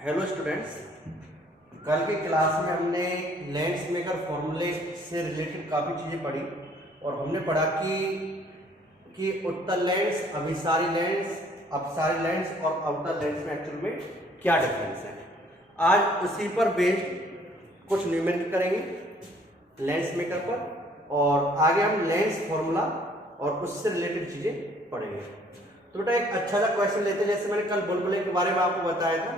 Hello students, कल की class में हमने लेंस मेकर फॉर्मूले से रिलेटेड काफ़ी चीज़ें पढ़ी और हमने पढ़ा कि उत्तल लेंस, अभिसारी लेंस, अपसारी लेंस और अवतल लेंस में एक्चुअल में क्या डिफरेंस है। आज उसी पर बेस्ड कुछ न्यूमेरिकल करेंगे लेंस मेकर पर, और आगे हम लेंस फॉर्मूला और उससे रिलेटेड चीज़ें पढ़ेंगे। तो बेटा एक अच्छा सा क्वेश्चन लेते हैं, जैसे मैंने कल बुलबुले के बारे में आपको बताया था,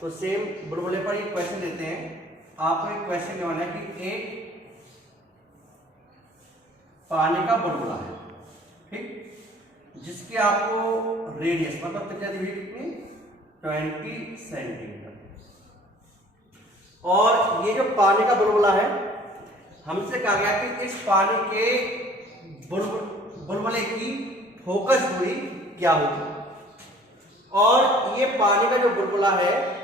तो सेम बुलबुले पर एक क्वेश्चन लेते हैं। आपको एक क्वेश्चन लेना है कि एक पानी का बुलबुला है, ठीक, जिसकी आपको रेडियस मतलब कितना दी हुई, कितनी 20 सेंटीमीटर, और ये जो पानी का बुलबुला है हमसे कहा गया कि इस पानी के बुलबुले की फोकस दूरी क्या होगी, और ये पानी का जो बुलबुला है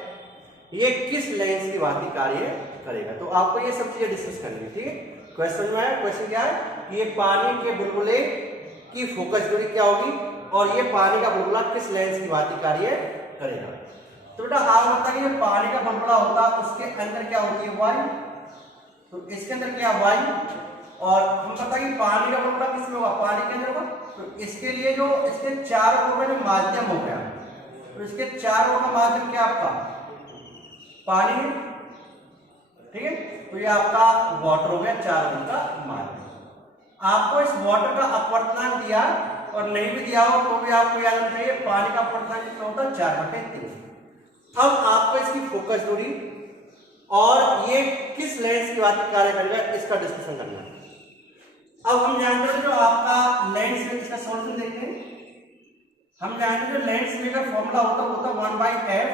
ये किस लेंस की भांति कार्य करेगा। तो आपको ये सब चीजें डिस्कस करनी है, ठीक है। क्वेश्चन में है, क्वेश्चन क्या है कि ये पानी के बुलबुले की फोकस दूरी क्या होगी और ये पानी का बुलबुला किस लेंस की भांति कार्य करेगा। तो बेटा आप बताइए, ये पानी का बुलबुला होता है उसके अंदर क्या होती है, वायु, तो इसके अंदर क्या वायु, और हम बताइए पानी का बुलबुला किसमें होगा, पानी के अंदर होगा। तो इसके लिए जो इसके चारों ओर का जो माध्यम हो गया, तो इसके चारों ओर का माध्यम क्या आपका पानी है, ठीक है। तो ये आपका वाटर हो गया, चारों ओर का माध्यम। आपको इस वाटर का अपवर्तनांक दिया और नहीं भी दिया हो तो भी आपको याद रखना चाहिए पानी का अपवर्तनांक कितना होता है, 4/3। अब आपको इसकी फोकस दूरी और ये किस लेंस की बात कार्य करेगा इसका डिस्कशन करना है। अब हम जानते हैं जो आपका लेंस में, इसका सॉल्यूशन देखते हैं। हम जानते हैं जो लेंस में का फॉर्मूला होता 1/f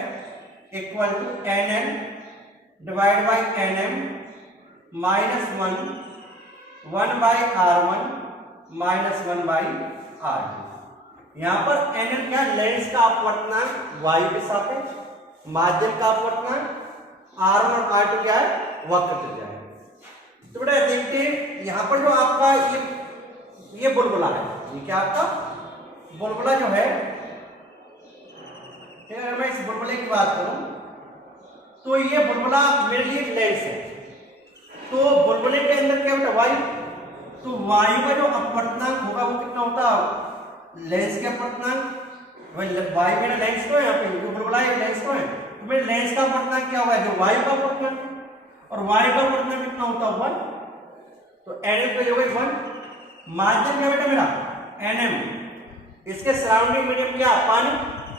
equal to nn divide by nm minus 1/r1 minus 1/r2। यहां पर nn क्या, लेंस का अपवर्तनांक वायु के सापेक्ष, माध्यम का अपवर्तनांक r1 और r2 क्या है, वक्र त्रिज्या है। तो बेटा देखते हैं यहां पर जो आपका ये बुलबुला है, ये क्या आपका बुलबुला जो है, अगर मैं इस बुलबुले की बात करूं तो ये बुलबुला मेरे लिए लेंस है। तो बुलबुले के अंदर क्या बेटा, वायु, तो वायु का जो अपवर्तनांक होगा वो कितना होता है, लेंस के अपवर्तनांक, वायु मेरा लेंस तो है, यहाँ पे बुलबुला है लेंस तो है, तो मेरे लेंस का अपवर्तनांक क्या होगा, जो वायु का अपवर्तनांक, और वायु का अपवर्तनांक कितना होता है 1, तो nm पे हो गई 1। माध्यम क्या बेटा मेरा nm, इसके सराउंडिंग मीडियम क्या, पानी,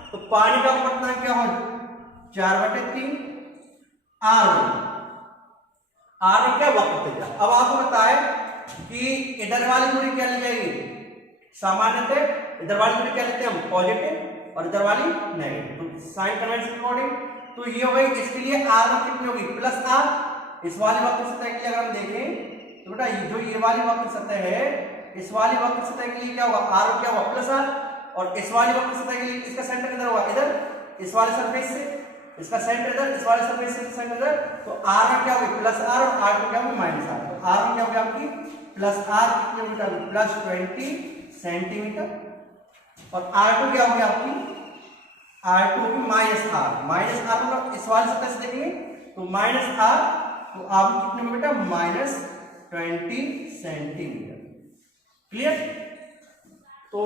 तो पानी का अपवर्तनांक क्या होगा 4/3 r1 क्या, वक्र त्रिज्या। अब आपको बताए कि इधर वाली दूरी क्या ली जाएगी, सामान्यतः इधर वाली दूरी क्या लेते हैं हम, पॉजिटिव, और इधर वाली नेगेटिव, तो साइन कन्वेंशन अकॉर्डिंग तो ये हो गई। इसके लिए r1 कितनी होगी, प्लस r। इस वाली वक्र सतह के लिए अगर हम देखें तो बेटा जो ये वाली वक्र सतह है, इस वाली वक्र सतह के लिए क्या होगा, r क्या होगा प्लस r, और इस वाली वक्र सतह के लिए इसका सेंटर किधर होगा, इधर, इस वाले सरफेस से, इसका सेंटर इधर, इस वाले सरफेस से सेंटर इधर, तो r में क्या होगी प्लस r और r में क्या होगी माइनस r। तो r में क्या होगी आपकी प्लस r, कितने मीटर, प्लस 20 सेंटीमीटर, और r2 क्या होगी आपकी, r2 होगी माइनस r। माइनस r मतलब इस वाले सतह से देखेंगे तो माइनस r, तो आप कितने मीटर, माइनस 20 सेंटीमीटर। क्लियर। तो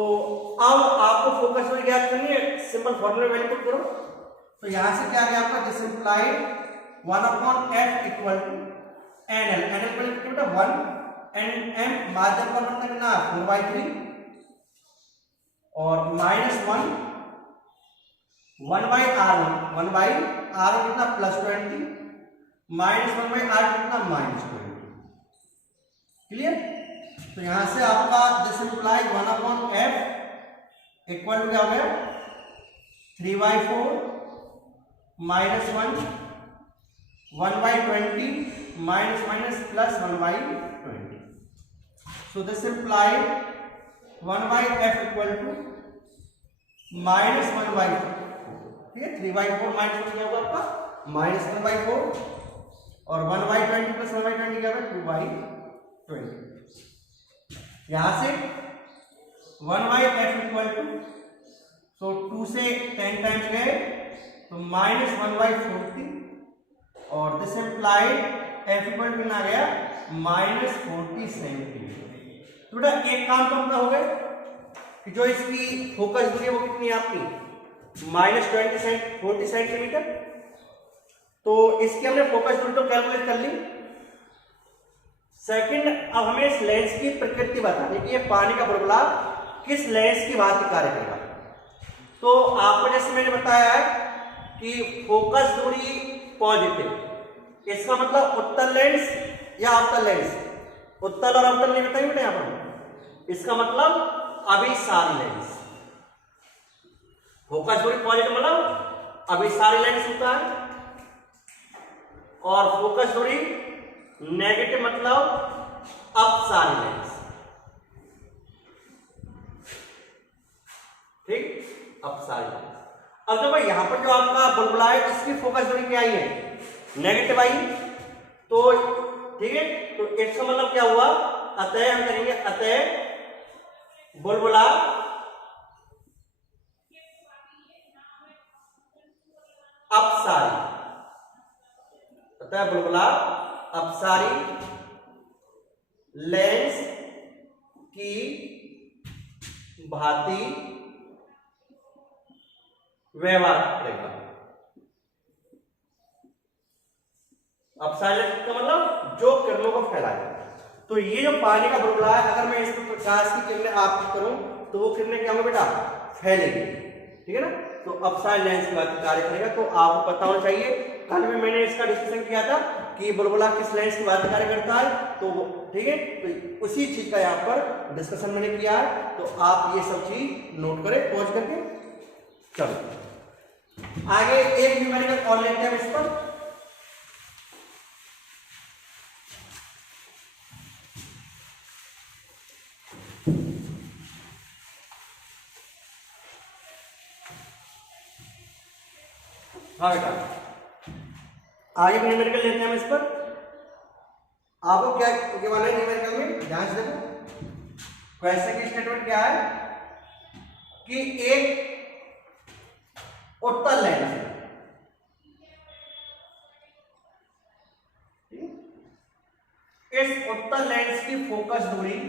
अब आपको फोकस दूरी ज्ञात करनी है, सिंपल फॉर्मूला वैल्यू पुट करो। तो यहां से क्या आ गया आपका, this implied 1/f equal to nl, nl को लिखते बेटा 1, nm माध्यम का मतलब कितना 4/3, और माइनस 1/r1 कितना प्लस 20, माइनस 1/r कितना माइनस 20। क्लियर। तो यहां से आपका this implied 1/f equal to क्या हो गया 3/4 minus 1/20 minus minus plus 1/20। So this implied 1/f equal to minus 1/4, ठीक है। 3/4 माइनस 1 क्या होगा आपका माइनस 1/4, और 1/20 प्लस 1/20 क्या होगा 2/20। यहां से 1/f इक्वल टू, सो 2 से 10 टाइम्स गए तो -1/40 और this implied F equal to आ गया -40 सेंटीमीटर। तो बेटा एक काम तो अपना हो गया कि जो इसकी फोकस दूरी है वो कितनी है आपकी -40 सेंटीमीटर। तो इसकी हमने फोकस दूरी तो कैलकुलेट कर ली। सेकंड, अब हमें इस लेंस की प्रकृति बतानी कि ये पानी का बुलबुला किस लेंस की भांति कार्य करेगा। तो आपको जैसे मैंने बताया है कि फोकस दूरी पॉजिटिव, इसका मतलब उत्तल लेंस या अवतल लेंस, उत्तल और अवतल नहीं बताइए बेटा यहाँ पर, इसका मतलब अभिसारी लेंस। फोकस दूरी पॉजिटिव मतलब अभिसारी लेंस होता है, और फोकस दूरी नेगेटिव मतलब अपसारी लेंस। ठीक, अपसारी लेंस। अब देखो यहां पर जो आपका बुलबुला है इसकी फोकस दूरी क्या आई है, नेगेटिव आई। तो ठीक है, तो इसका मतलब क्या हुआ, अतः हम करेंगे अतः बुलबुला अपसारी, अतः बुलबुला अपसारी लेंस की भांति व्यवहार करेगा। अपसारी लेंस का मतलब जो किरणों को फैलाएगा। तो ये जो पानी का बुलबुला है, अगर मैं इसमें प्रकाश की किरणें आपकी करूं तो वो किरणें क्या होंगी बेटा, फैलेगी। ठीक है ना, तो अपसारी लेंस की भांति कार्य करेगा। तो आपको पता होना चाहिए, कल में मैंने इसका डिस्कशन किया था कि बुलबुला किस लेंस की भांति कार्य करता है। तो ठीक है, तो उसी चीज का यहाँ पर डिस्कशन मैंने किया है। तो आप ये सब चीज नोट करें पॉज करके। चलो आगे एक न्यूमेरिकल और लेते हैं इस पर। हाँ बेटा, आगे न्यूमेरिकल लेते हैं हम इस पर। आपको क्या केवल है न्यूमेरिकल में ध्यान से देखो। क्वेश्चन की स्टेटमेंट क्या है कि एक उत्तल लेंस है, इस उत्तल लेंस की फोकस दूरी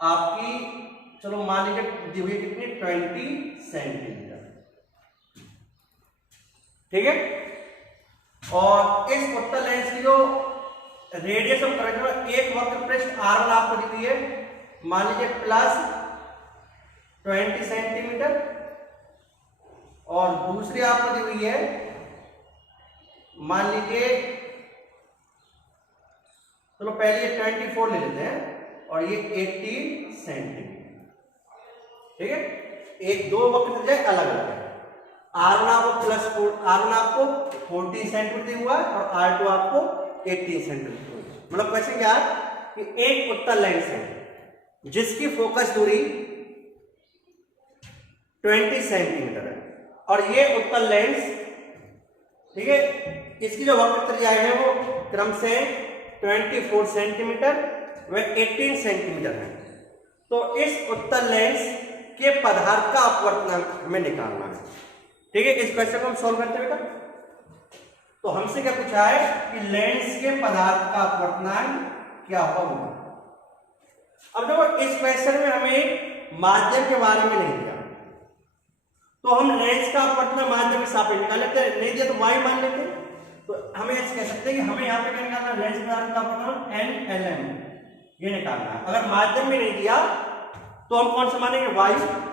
आपकी, चलो मान लीजिए दी हुई कितनी, 20 सेंटीमीटर। ठीक है, और इस उत्तल लेंस की जो रेडियस ऑफ करंट, एक वक्र पृष्ठ R1 आपको दी हुई है, मान लीजिए +20 सेंटीमीटर, और दूसरी आपको दी हुई है मान लीजिए, चलो पहले ये 24 ले लेते हैं और ये 18 सेंटीमीटर। ठीक है, एक दो वक्र अलग अलग है। R1 आपको R1 आपको 14 सेंटीमीटर हुआ है और R2 आपको 18 सेंटीमीटर। मतलब क्वेश्चन क्या है कि एक उत्तल लेंस है जिसकी फोकस दूरी 20 सेंटीमीटर है, और ये उत्तल लेंस, ठीक है, इसकी जो वक्र त्रिज्याएं हैं वो क्रम से 24 सेंटीमीटर व 18 सेंटीमीटर है। तो इस उत्तल लेंस के पदार्थ का अपवर्तनांक हमें निकालना है। ठीक है, इस क्वेश्चन को हम सॉल्व करते हैं बेटा। तो हमसे क्या पूछा है कि लेंस के पदार्थ का अपवर्तनांक क्या होगा। अब देखो इस क्वेश्चन में हमें माध्यम के बारे में नहीं दिया, तो हम लेंस का अपवर्तनांक माध्यम के सापेक्ष निकाल लेते हैं। नहीं दिया तो y मान लेते हैं। तो हमें ऐसे कह सकते हैं कि हमें यहाँ पे क्या निकालना है, लेंस पदार्थ का अपवर्तनांक NLM ये निकालना है। अगर माध्यम में नहीं दिया तो हम कौन सा मानेंगे, y।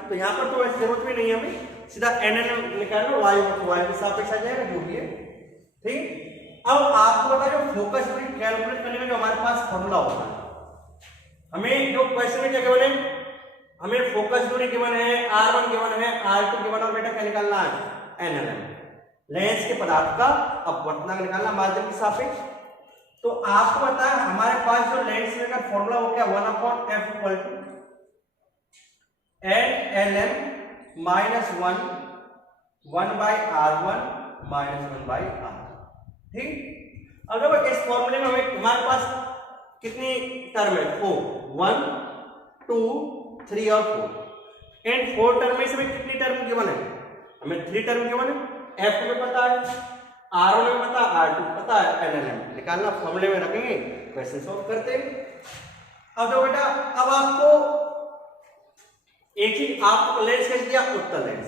तो यहाँ पर तो ऐसी जरूरत भी नहीं है, हमें सीधा NLM निकालना, y के सापेक्ष आ जाएगा जो भी है। ठीक, अब आपको बता जो फोकस दूरी कैलकुलेट करने में जो हमारे पास फॉर्मूला होता है, हमें जो क्वेश्चन में क्या गिवन है, हमें फोकस दूरी गिवन है, R1 गिवन है, R2 गिवन, और बेटा क्या निकालना है, NLM, लेंस के पदार्थ का अपवर्तनांक निकालना माध्यम के सापेक्ष। तो आपको पता है हमारे पास जो लेंस का फॉर्मूला हो गया 1/f = NLM -1 1/R1 -1/R। ठीक, अगर इस फॉर्मूले में हमारे पास कितनी टर्म है, 4, 1 2 3 और 4, एंड 4 टर्म में से कितनी टर्म गिवन है, हमें 3 टर्म गिवन है। F में पता है, R1 में पता है, R2 पता है, NLM निकालना, फॉर्मूले में रखेंगे, क्वेश्चन सॉल्व करते हैं। अब तो बेटा अब आपको एक ही आपको लेंस कैसे दिया, उत्तल लेंस।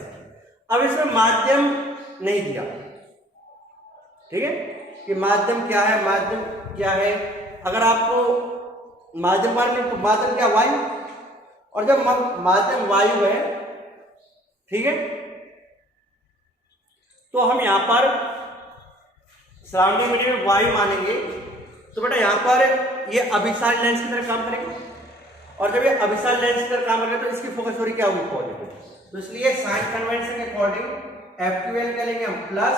अब इसमें माध्यम नहीं दिया, ठीक है, कि माध्यम क्या है, माध्यम क्या है। अगर आपको माध्यम मानने तो माध्यम क्या, वायु, और जब माध्यम वायु है, ठीक है, तो हम यहां पर सराउंडिंग मीडियम में वायु मानेंगे, तो बेटा यहां पर ये अभिसारी लेंस की तरह काम करेगा, और जब ये अभिसारी लेंस की तरह काम करेगा तो इसकी फोकस दूरी क्या होगी, पॉजिटिव। तो इसलिए साइन कन्वेंशन के अकॉर्डिंग FQL क्या लेंगे हम, प्लस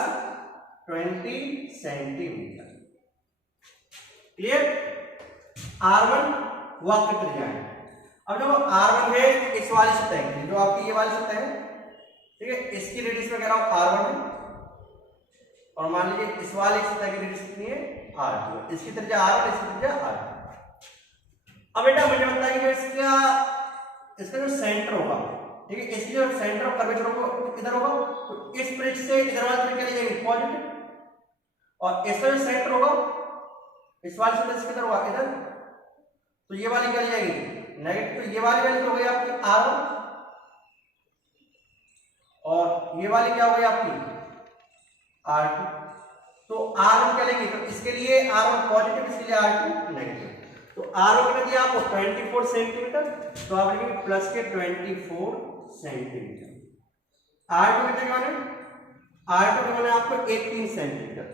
20 सेंटीमीटर। क्लियर। R1 वक्र त्रिज्या है। अब जो R1 है इस वाली सतह की, जो आपकी ये वाली सतह है, ठीक है, इसकी रेडियस में कह रहा हूं R1 है, और मान लीजिए इस वाली सतह की रेडियस कितनी है, R2। इसकी त्रिज्या R1, इसकी त्रिज्या R2। अब बेटा मुझे बताइए कि इसका जो सेंटर होगा, ठीक है, इसकी जो सेंटर ऑफ कर्वेचर होगा इधर होगा, तो इस पृष्ठ से इधर वाली तरफ चले जाएंगे पॉजिटिव, और इसका जो सेंटर होगा इस वाली सतह से किधर होगा, इधर, तो ये वाली क्या जाएगी, नेगेटिव। तो ये वाली वैल्यू हो गई आपकी R1, और ये वाली क्या हो गई आपकी R2। तो R1 क्या लेंगे, तो इसके लिए R1 पॉजिटिव, इसके लिए R2 नेगेटिव। तो R1 कितना दिया आपको 24 सेंटीमीटर, तो आप लिखेंगे प्लस के 24 सेंटीमीटर। R2 कितने का है, R2 का माने आपको 18 सेंटीमीटर,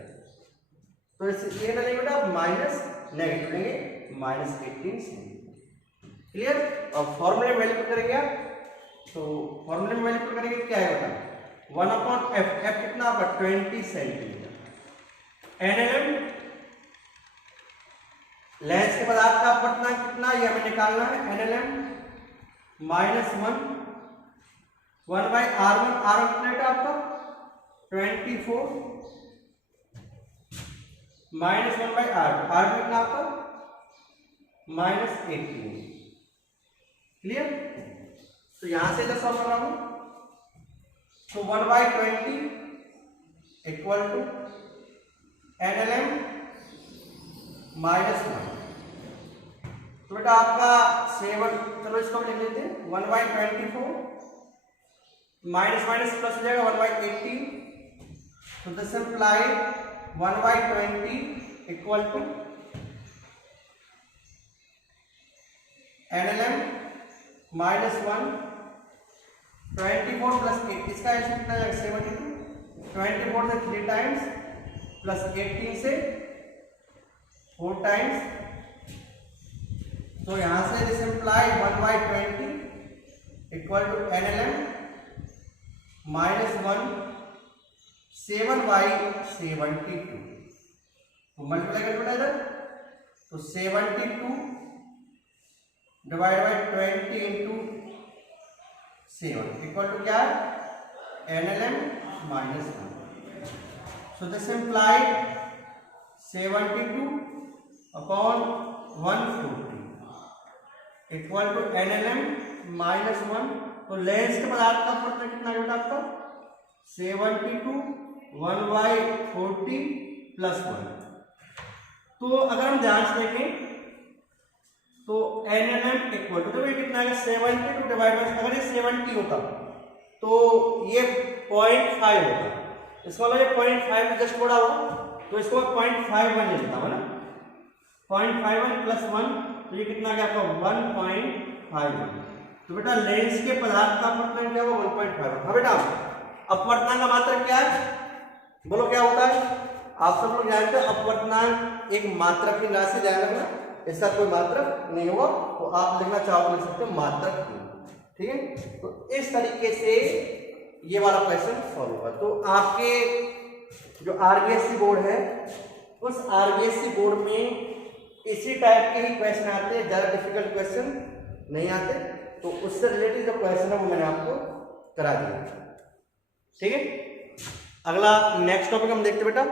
तो इससे ये लेंगे बेटा माइनस नेगेटिव लेंगे, माइनस 18 सेंटीमीटर। क्लियर। अब फॉर्मूले में वैल्यू करेंगे आप, तो फॉर्मूले में वैल्यू करेंगे क्या आएगा, 1/f, f कितना आपका 20 सेंटीमीटर। NLM लेंस के पदार्थ का अपवर्तनांक कितना, ये हमें निकालना है। NLM -1 1/R1, R1 कितना है आपका 24 -1/R2, R2 कितना आपका -18। क्लियर। तो यहां से इधर सॉल्व कर रहा हूं, तो 1/20 इक्वल टू NLM -1। तो बेटा आपका 7, चलो इसको लिख लेते हैं, 1/24 माइनस माइनस प्लस हो जाएगा 1/18, तो this imply 1/20 equal to NLM -1, 24 plus 8, इसका आंसर कितना आएगा 72, 24 से 3 टाइम्स प्लस 18 से 4 टाइम्स, तो यहां से this imply 1/20 equal to NLM -1 7/72, तो मल्टीप्लाई कर बेटा इधर, तो 72 divide by 20 into 7 equal to क्या है NLM -1। So this implied 72 upon 140 equal to NLM -1। तो लेंस के पदार्थ का अपवर्तन कितना है आपका 72 1/40 प्लस 1। तो अगर हम ध्यान से देखें तो NLM इक्वल टू, तो ये कितना है 72 डिवाइड बाय, अगर ये 70 होता तो ये 0.5 होता, इसका मतलब ये 0.5 जस्ट थोड़ा हो, तो इसको 0.51 ले लेता हूं ना, 0.51 प्लस 1, तो ये कितना गया आपका 1.51। तो बेटा लेंस के पदार्थ का अपवर्तन क्या होगा 1.5। हाँ बेटा अपवर्तनांक का मात्रक क्या है, बोलो क्या होता है, आप सब लोग जानते हैं अपवर्तनांक एक मात्रक की राशि, ध्यान रखना इसका कोई मात्रक नहीं होगा, तो आप लिखना चाहो लिख सकते हो मात्रक, ठीक है। तो इस तरीके से ये वाला क्वेश्चन सॉल्व होगा। तो आपके जो RBSc बोर्ड है उस RBSc बोर्ड में इसी टाइप के ही क्वेश्चन आते हैं, ज्यादा डिफिकल्ट क्वेश्चन नहीं आते, तो उससे रिलेटेड जो क्वेश्चन है वो मैंने आपको करा दिया, ठीक है। अगला नेक्स्ट टॉपिक हम देखते बेटा,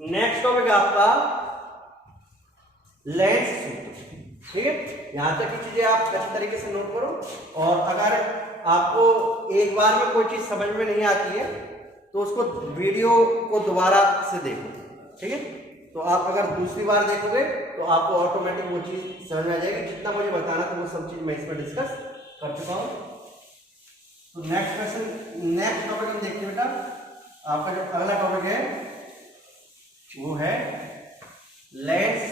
नेक्स्ट टॉपिक आपका लेंस सूत्र, ठीक है। यहां तक की चीजें आप अच्छी तरीके से नोट करो, और अगर आपको एक बार में कोई चीज समझ में नहीं आती है तो उसको वीडियो को दोबारा से देखो, ठीक है। तो आप अगर दूसरी बार देखोगे तो आपको ऑटोमेटिक वो चीज समझ में आ जाएगी। जितना मुझे बताना था वो सब चीज मैं इसमें डिस्कस कर चुका हूँ। तो नेक्स्ट टॉपिक हम देखते हैं बेटा। आपका जो अगला टॉपिक है वो है लेंस।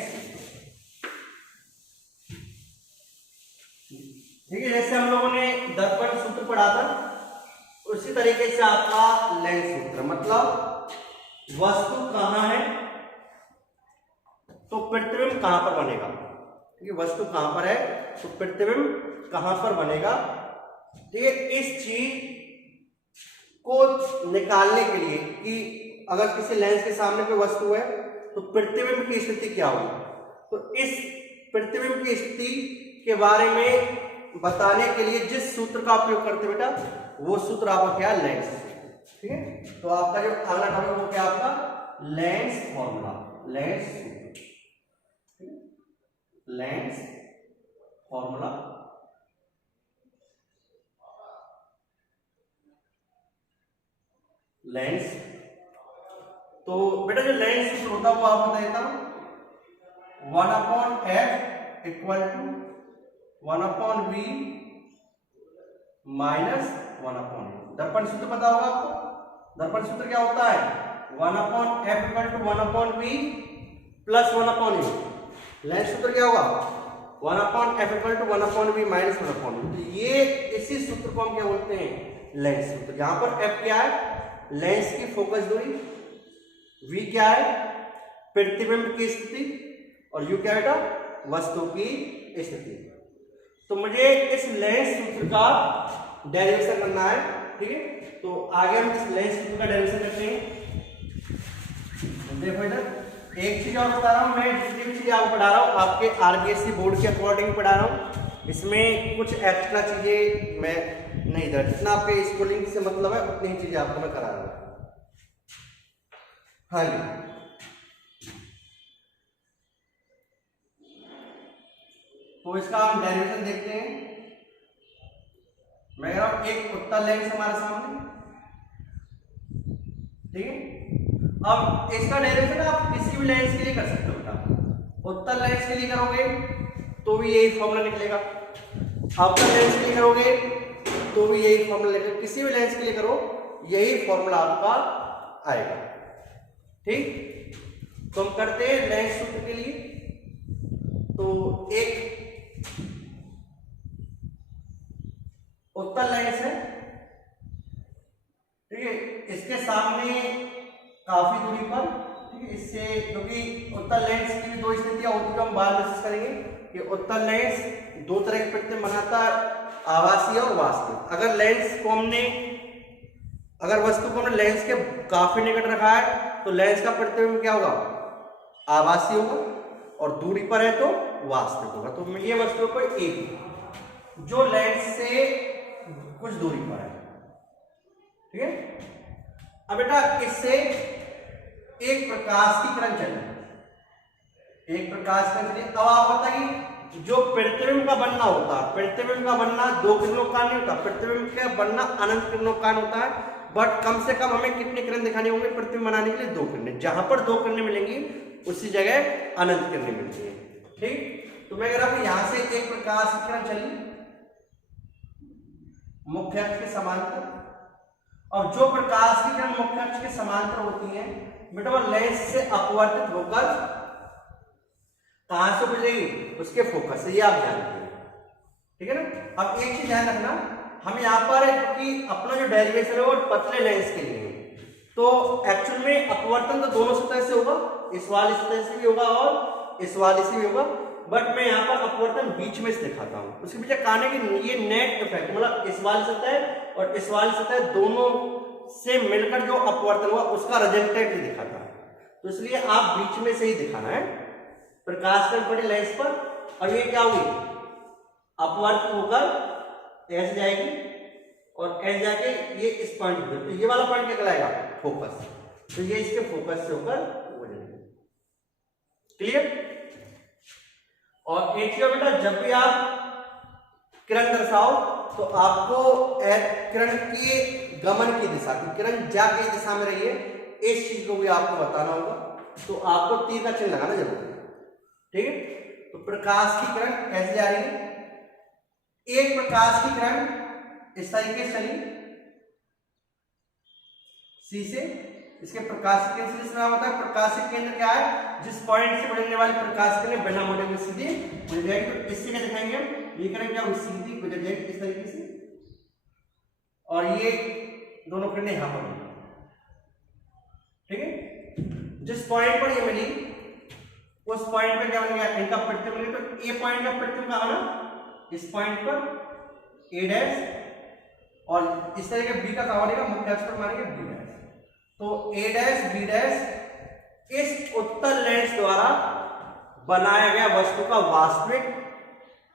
ठीक है, जैसे हम लोगों ने दर्पण सूत्र पढ़ा था उसी तरीके से आपका लेंस सूत्र, मतलब वस्तु कहां है तो प्रतिबिंब कहां पर बनेगा। ठीक है, वस्तु कहां पर है तो प्रतिबिंब कहां पर बनेगा। ठीक है, इस चीज को निकालने के लिए कि अगर किसी लेंस के सामने कोई वस्तु है तो प्रतिबिंब की स्थिति क्या होगी, तो इस प्रतिबिंब की स्थिति के बारे में बताने के लिए जिस सूत्र का उपयोग करते बेटा वो सूत्र आपका क्या है, लेंस। ठीक है, तो आपका जो अगला टॉपिक वो क्या आपका लेंस फॉर्मूला, लेंस सूत्र, लेंस फॉर्मूला। लेंस, तो बेटा जो लेंस सूत्र होता है वो आप बता देता हूं, 1/f equal to 1/v minus 1/a। दर्पण सूत्र पता होगा आपको। दर्पण सूत्र क्या होता है, 1/f equal to 1/v plus 1/a। Lens सूत्र क्या होगा, 1/f equal to 1/v minus 1/a। तो ये इसी सूत्र को हम क्या बोलते हैं, लेंस सूत्र। जहां पर f क्या है, लेंस की फोकस दूरी, v क्या है प्रतिबिंब की स्थिति, और u क्या बेटा वस्तु की स्थिति। तो मुझे इस लेंस सूत्र का डेरिवेशन करना है। ठीक है, तो आगे हम इस लेंस सूत्र का डेरिवेशन करते हैं। देखो बेटा एक चीज और बता रहा हूं, मैं जितनी भी चीजें आपको पढ़ा रहा हूं आपके आरबीएससी बोर्ड के अकॉर्डिंग पढ़ा रहा हूं। इसमें कुछ एक्स्ट्रा चीजें मैं नहीं दे, जितना आपके स्कूलिंग से मतलब है उतनी ही चीजें आपको मैं करा रहा हूं। हाँ जी, तो इसका हम डेरिवेशन देखते हैं। मैं कह रहा हूं एक उत्तल लेंस हमारे सामने, ठीक है। अब इसका डेरिवेशन आप किसी भी लेंस के लिए कर सकते हो बेटा। उत्तल लेंस के लिए करोगे तो भी यही फॉर्मूला निकलेगा, अवतल लेंस के लिए करोगे तो भी यही फॉर्मूला निकलेगा, किसी भी लेंस के लिए करो यही फॉर्मूला आपका आएगा। ठीक, तो हम करते हैं लेंस सूत्र के लिए। तो एक उत्तल लेंस है, ठीक है, इसके सामने काफी दूरी पर, ठीक है, इससे क्योंकि उत्तल लेंस की भी दो स्थितियां होती है, हम बाद में करेंगे कि उत्तल लेंस दो तरह के प्रतिबिंब बनाता है, आभासी और वास्तविक। अगर लेंस को हमने, अगर वस्तु को हमने लेंस के काफी निकट रखा है तो लेंस का प्रतिबिंब क्या होगा, आभासी होगा, और दूरी पर है तो वास्तविक होगा। तो ये वस्तु कोई एक जो लेंस से कुछ दूरी पर है, ठीक है। अब बेटा इससे एक प्रकाश की किरण चली, एक प्रकाश की किरण चली। अब आप बताइए जो प्रतिबिंब का बनना होता है, प्रतिबिंब का बनना दो किरणों का नहीं होता, प्रतिबिंब का बनना अनंत किरणों का होता है। बट कम से कम हमें कितनी किरण दिखानी होंगी प्रतिबिंब बनाने के लिए, दो किरणें। जहां पर दो किरणें मिलेंगी उसी जगह अनंत किरणें मिलती है। ठीक, तो मैं कह रहा हूं यहां से एक प्रकाश की किरण चली मुख्य अक्ष के समांतर, और जो प्रकाश की किरण मुख्य अक्ष के समांतर होती है बेटा वो लेंस से अपवर्तित होकर कहां से गुजरेगी, उसके फोकस से, ये आप जानते हैं। ठीक है ना। अब एक चीज ध्यान रखना, हम यहाँ पर कि अपना जो डेरिवेशन है वो पतले लेंस के लिए है, तो एक्चुअल में अपवर्तन तो दोनों सतह से होगा, इस वाली सतह से भी होगा और इस वाली से भी होगा। बट मैं यहाँ पर अपवर्तन बीच में से दिखाता हूँ, उसके पीछे कहने की ये नेट इफेक्ट, मतलब इस वाली सतह और इस वाली सतह दोनों से मिलकर जो अपवर्तन हुआ उसका रिजल्टेंट दिखाता है, तो इसलिए आप बीच में से ही दिखाना है। प्रकाश किरण पड़ी लेंस पर, अब ये क्या होगी, अपवर्तित होकर ऐसे जाएगी और ऐसे जाके ये इस पॉइंट पर, तो ये वाला पॉइंट क्या कहलाएगा, फोकस। तो ये इसके फोकस से होकर गुजरेगी। क्लियर। और एक चीज बेटा, जब भी आप किरण दर्शाओ तो आपको किरण के गमन की दिशा की, किरण जा के दिशा में रही है, इस चीज को भी आपको बताना होगा। तो आपको तीर का चिन्ह लगाना जरूरी है, ठीक है। तो प्रकाश की किरण कैसे जा रही है, एक प्रकाश की किरण इस तरीके से चली सी से, इसके प्रकाश केंद्र से होता है। प्रकाश केंद्र क्या है, जिस पॉइंट से गुजरने वाली प्रकाश किरण बिना मोड़े हुए सीधे गुजर जाएगी। तो इससे क्या दिखाएंगे हम, ये किरण क्या हुई, सीधी गुजर जाएगी इस तरीके से, और ये दोनों किरणें यहां पर, ठीक है। जिस पॉइंट पर ये मिली उस पॉइंट पे क्या बन गया, इनका प्रतिबिंब। तो ए पॉइंट का प्रतिबिंब कहां बना, इस पॉइंट पर ए डैश, और इस तरह के बी का कहां बनेगा, मुख्य अक्ष पर मानेंगे बी डैश। तो ए डैश बी डैश इस उत्तल लेंस द्वारा बनाया गया वस्तु का वास्तविक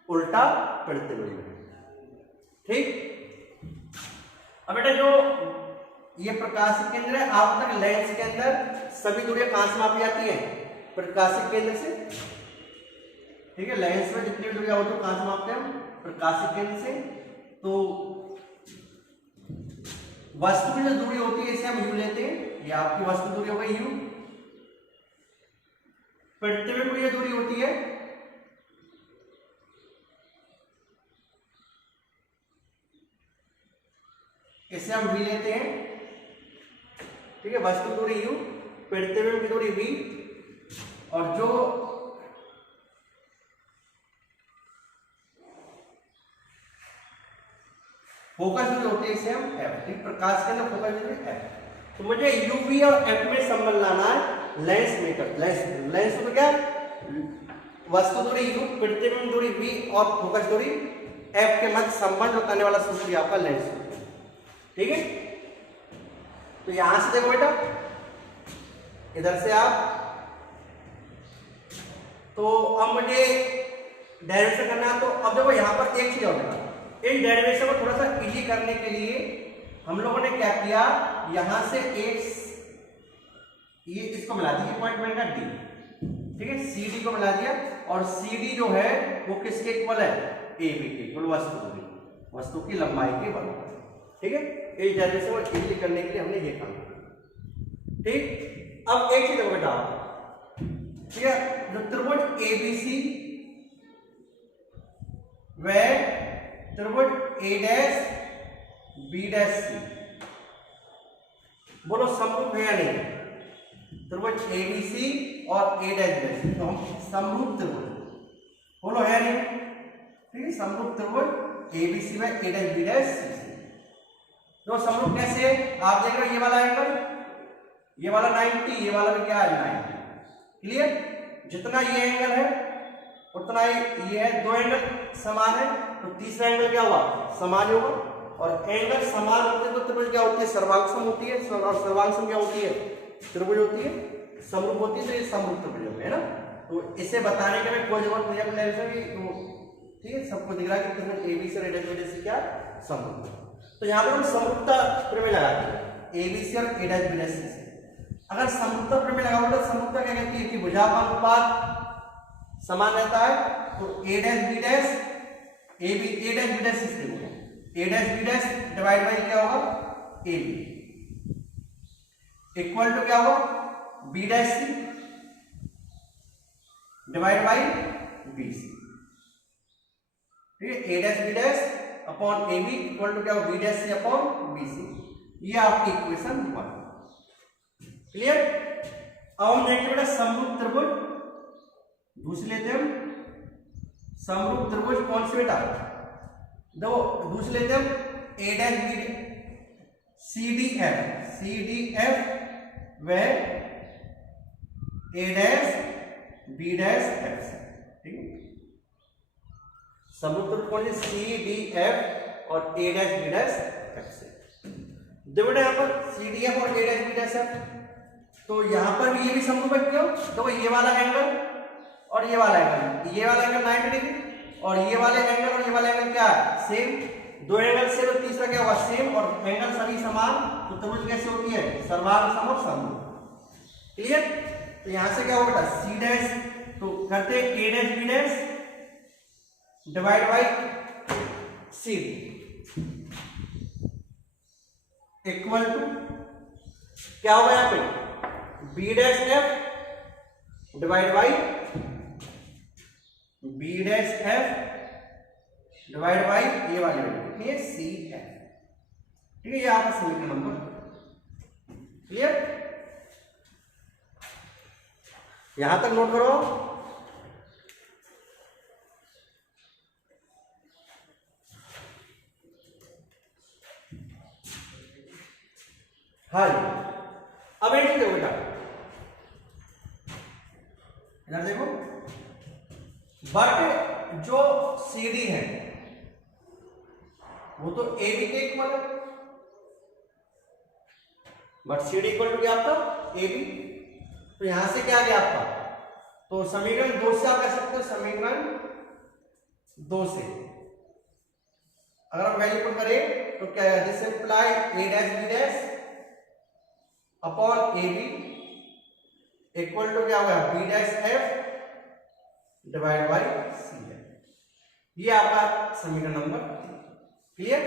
उल्टा प्रतिबिंब, ठीक। अब बेटा जो ये प्रकाशिक केंद्र है, आप तक लेंस के अंदर सभी दूरियां कहां से मापी जाती हैं, प्रकाशिक केंद्र से, ठीक है। लेंस में जितनी दूरियां होती है कहां से मापते हैं, प्रकाशिक केंद्र से। तो वस्तु की जो दूरी होती है इसे हम यू लेते हैं, ये आपकी वस्तु दूरी हो गई यू। प्रतिबिंब की जो दूरी होती है इसे हम वी लेते हैं, ठीक है। वस्तु दूरी यू, प्रतिबिंब की दूरी वी, और जो फोकस दूरी होती है इसे हम एफ, ठीक। प्रकाश के अंदर फोकस दूरी एफ। तो मुझे यूवी और एफ में संबंध लाना है लेंस मेकर, लेंस तो क्या, वस्तु दूरी यू, प्रतिबिंब दूरी वी और फोकस दूरी एफ के मध्य संबंध बताने वाला सूत्र आपका लेंस, ठीक है। तो यहां से देखो बेटा, इधर से आप, तो अब मुझे डेरिवेशन करना है। तो अब देखो यहां पर एक चीज और बेटा, इस डेरिवेशन को थोड़ा सा इजी करने के लिए हम लोगों ने क्या किया, यहां से एक ये इसको मिला दिया, पॉइंट बनेगा डी, ठीक है। सी डी को मिला दिया, और सी डी जो है वो किसके इक्वल है, ए बी के इक्वल, वस्तु की लंबाई के बराबर, ठीक है। इस डेरिवेशन को इजी करने के लिए हमने ये काम किया, ठीक। अब एक चीज देखो बेटा, ठीक है, जो त्रिभुज एबीसी व त्रिभुज ए डैश बी डैश सी, बोलो समरूप है या नहीं, त्रिभुज एबीसी और ए डैश बी डैश, तो हम समरूप त्रिभुज, बोलो है नहीं, ठीक है। समरूप त्रिभुज एबीसी व ए डैश बी डैश सी, तो समरूप कैसे, आप देख रहे हो ये वाला एंगल, ये वाला 90, ये वाला भी क्या है 90, क्लियर। जितना ये एंगल है उतना ये है, दो एंगल समान है, तो तीसरा एंगल क्या हुआ, समान होगा। और एंगल समान होते हैं तो त्रिभुज क्या होती है, सर्वांगसम होती है, और सर्वांगसम क्या होती है, त्रिभुज होती है। समरूप होती है तो ये समरूप त्रिभुज है ना। तो इसे बताने के लिए कोई जरूरत नहीं है, तो ठीक है, सबको दिख रहा है कि त्रिभुज एबीसी और एडीसी क्या समरूप। तो यहाँ पर हम समरूपता प्रमेय लगाते हैं एबीसी और एडीसी से। अगर समरूपता प्रमेय लगाओगे तो समरूपता क्या कहती है कि भुजाओं का अनुपात समान रहता है, तो A dash B dash A B, A dash B dash इसलिए होगा, A dash B dash divide by क्या होगा, ए बी, इक्वल टू क्या होगा, B dash C divide by B C, ठीक है। A dash B dash upon A B equal to क्या होगा, B dash C upon B C, ये आपकी इक्वेशन 1, क्लियर। अब हम देखते बेटा समरूप त्रिभुज दूसरी लेते हैं, समरूप त्रिभुज कौन से बेटा, दो दूसरे लेते हैं A dash B C D F व A dash B dash F, ठीक है। समरूप त्रिभुज कौन से, सी डी एफ और ए डैश बी डैश एफ से। देखो बेटा यहाँ पर सी डी एफ और ए डैश बी डैश एफ, तो यहां पर भी ये भी समरूप है, क्यों, देखो ये वाला एंगल और ये वाला एंगल, ये वाला एंगल 90 डिग्री और ये वाले एंगल और ये वाला एंगल क्या है, सेम, दो एंगल से, तो तीसरा क्या होगा सेम, और एंगल सभी समान, तो त्रिभुज कैसे होती है, सर्वांग सम और समरूप, क्लियर। तो यहां से क्या होगा सी डैश, तो करते हैं A dash B dash divide by C D, equal to क्या होगा यहाँ पे B dash F divide by B dash F divide by ये वाली वैल्यू कितनी है सी एफ। ठीक है, ये आपका समीकरण नंबर क्लियर। यहां तक नोट करो। हाँ जी, अब एक चीज देखो बेटा, इधर देखो, बट जो सी डी है वो तो ए बी के इक्वल है, बट सी डी इक्वल टू क्या आपका ए बी। तो यहां से क्या आ गया आपका, तो समीकरण 2 से आप कह सकते हो, समीकरण 2 से अगर हम वैल्यू पुट करें तो क्या है, this imply A dash B dash upon A B equal to क्या होगा B dash F divide by C F. ये आपका समीकरण नंबर क्लियर।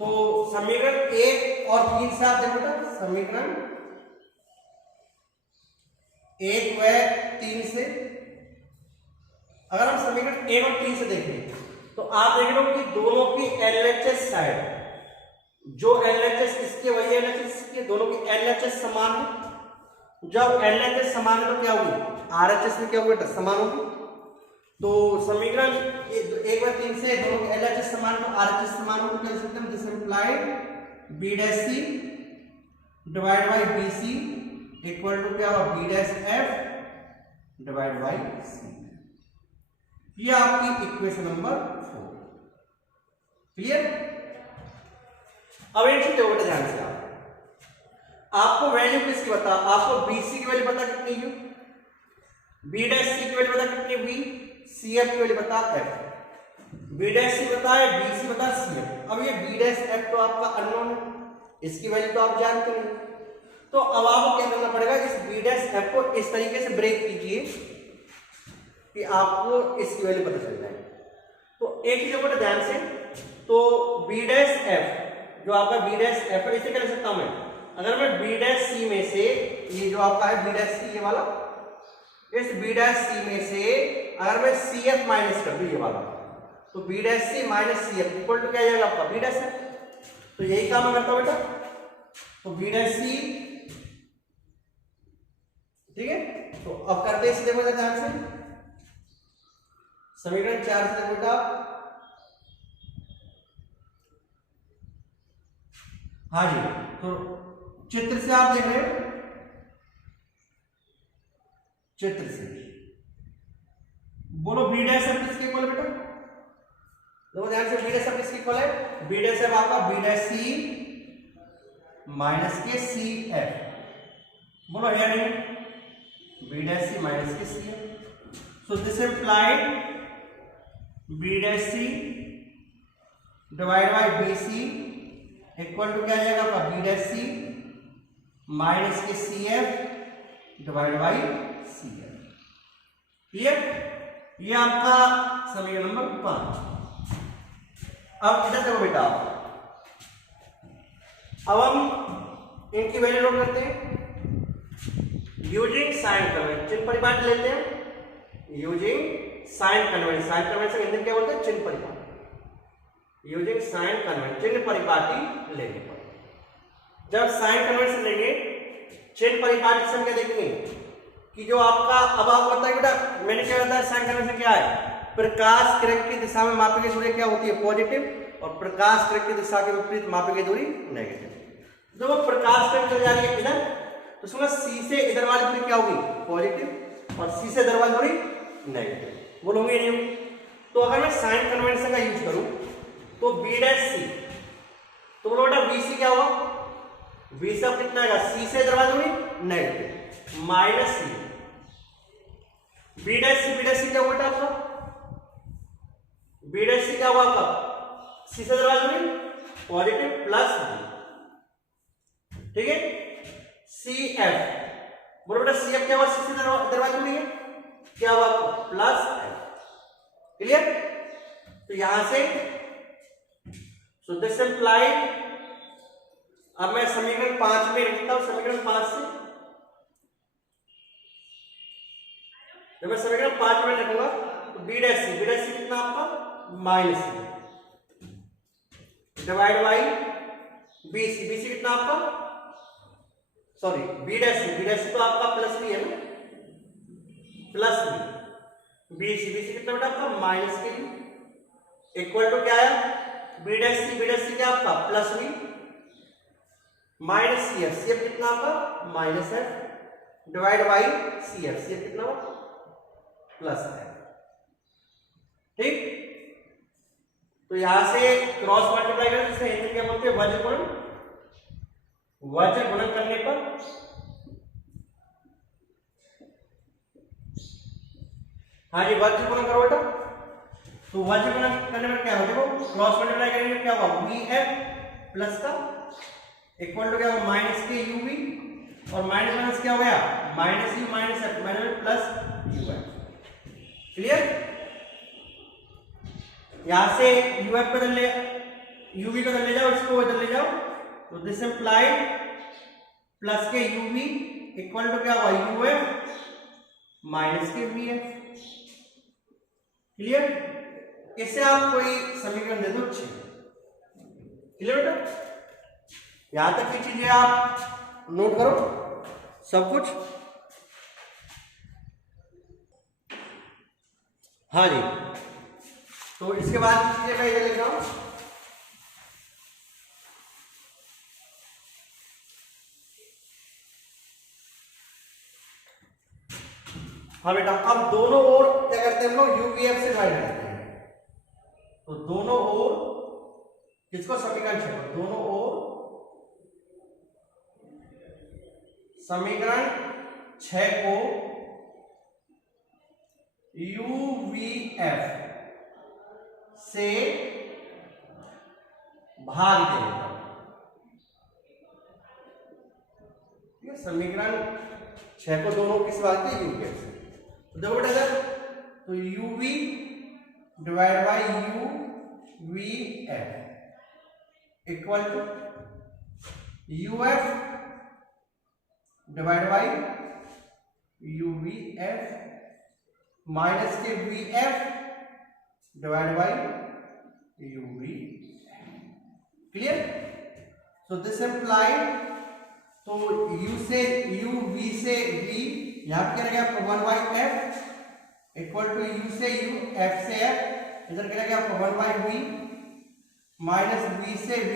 तो समीकरण 1 और 3 से आप देखो बेटा, समीकरण 1 व 3 से अगर हम समीकरण 1 और 3 से देखें तो आप देख लो कि दोनों की एलएचएस साइड, जो एलएचएस इसके वही एलएचएस इसके, दोनों की एलएचएस समान है। जब एलएचएस समान है तो क्या होगी आरएचएस में क्या होगा समान होगी। तो समीकरण 1 व 3 से दोनों की एलएचएस समान है तो आरएचएस समान होगी। क्या लिख सकते हैं, this implied B dash C divide by B C equal to क्या होगा B dash F divide by C. ये आपकी इक्वेशन नंबर 4 क्लियर। अब एक चीज देखो ध्यान से, आपको वैल्यू किसकी बता, आपको बी सी की वैल्यू पता कितनी है, बी डैश सी की वैल्यू पता कितनी हुई, सी एफ की वैल्यू बता एफ, बी डैश सी बता है, बी सी बता सी एफ। अब ये बी डैश एफ तो आपका अननोन है, इसकी वैल्यू तो आप जानते नहीं। तो अब आपको क्या करना पड़ेगा, इस बी डैश एफ को इस तरीके से ब्रेक कीजिए कि आपको इसकी वैल्यू पता चल जाए। तो एक चीज को ध्यान से, तो बी डैश एफ जो आपका बी डैश एफ है, इसे क्या लिख सकता हूं मैं, अगर मैं बी डैश सी में से, ये जो आपका है बी डैश सी ये वाला, इस बी डैश सी में से अगर मैं सी एफ माइनस कर दूं ये वाला, तो B dash C minus C F equal to क्या आएगा आपका बी डैश एफ। तो यही काम मैं करता हूं बेटा। तो बी डैश सी, ठीक है। तो अब करते हैं इसे, देखो ध्यान से, समीकरण 4 से देखो बेटा, हाँ जी, तो चित्र से आप देख रहे हो, चित्र से बोलो बी डैश एफ किसके इक्वल है बेटा, देखो ध्यान से, बी डैश एफ किसके इक्वल है, बी डैश एफ आपका बी डैश सी माइनस के सी एफ, बोलो है नहीं, बी डैश सी माइनस के C F. So this implied B dash C divide by B C equal to क्या आ जाएगा आपका बी डैश सी माइनस के C F divide by C F. Clear. ये आपका समीकरण नंबर 5। अब इधर देखो बेटा, अब हम इनकी वैल्यू नोट करते हैं यूजिंग साइन कन्वेंशन, चिन्ह परिपाटी लेते हैं using sign convention. Sign convention Hindi क्या बोलते हैं, चिन्ह परिपाटी। यूजिंग साइन कन्वेंशन, चिन्ह परिपाटी लेंगे। जब साइन कन्वेंशन लेंगे, चिन्ह परिपाटी से हम क्या देखेंगे कि जो आपका, अब आपको बताइए बेटा, मैंने क्या बताया साइन कन्वेंशन क्या है, प्रकाश किरण की दिशा में मापी गई दूरी क्या होती है पॉजिटिव, और प्रकाश किरण की दिशा के विपरीत मापी गई दूरी नेगेटिव। जब वो प्रकाश किरण चल जा रही है इधर, तो सुनो सी से इधर वाली दूरी क्या होगी पॉजिटिव, और सी से इधर वाली दूरी नेगेटिव। बोलोगे नहीं। तो अगर मैं साइन कन्वेंशन का यूज करूं तो बी डैश सी, तो बोलो बेटा बी सी क्या हुआ, बी सी अब कितना आएगा, सी से इधर वाली दूरी नेगेटिव माइनस सी, बी डैश सी क्या हुआ बेटा आपका, बी डैश सी क्या हुआ आपका, सी से इधर वाली दूरी पॉजिटिव प्लस बी, ठीक है। सी एफ, बोलो बेटा सी एफ क्या हुआ, सी से इधर वाली दूरी है क्या हुआ प्लस एफ। क्लियर। तो यहां से सो दिस इम्प्लाइड, अब मैं समीकरण 5 में लिखता हूं, समीकरण 5 से जब मैं समीकरण 5 में लिखूंगा तो बी डैश सी कितना आपका minus divide by B C कितना आपका, सॉरी बी डैश सी तो आपका प्लस बी है ना, प्लस बी सी कितना बेटा आपका माइनस के इक्वल टू क्या आया, बी डैश सी क्या आपका plus B minus C F कितना आपका minus F divide by C F कितना प्लस है। ठीक, तो यहां से क्रॉस मल्टीप्लाई करें, जिसे हिंदी में क्या बोलते हैं वज्र गुणन करने पर हाँ जी वज्र गुणन करो बेटा, तो वज्र गुणन करने पर क्या होगा, देखो क्रॉस मल्टीप्लाई करेंगे क्या होगा, वी एफ प्लस का इक्वल टू क्या होगा माइनस के यू वी, और माइनस माइनस क्या हो गया minus you minus F minus plus U F. Clear, यहां से यू एफ बदल ले, यू वी को बदल ले जाओ, इसको बदल ले जाओ, तो दिस इम्प्लाइड प्लस के यू वी इक्वल टू क्या होगा यू एफ माइनस के वी एफ। क्लियर, इससे आप कोई समीकरण दे दो अच्छे। क्लियर बेटा, यहां तक की चीजें आप नोट करो सब कुछ। हाँ जी, तो इसके बाद की चीजें मैं इधर लिख रहा हूं। हाँ बेटा, अब दोनों ओर क्या करते हैं हम लोग यूवीएफ से डिवाइड करते हैं, तो दोनों ओर किसको समीकरण 6, दोनों ओर समीकरण 6 को यूवीएफ से भाग देंगे। ठीक है, समीकरण 6 को दोनों किस भाग के यूवीएफ से, तो देखो बेटा सर, तो UV divide by U V F equal to UF divide by U V F minus के V F divide by U V. Clear, so this implied, तो u से u v से v यहां क्या रहेगा आपको 1 by F equal to u से u f से f, इधर क्या रहेगा आपको 1 बाई v माइनस v से v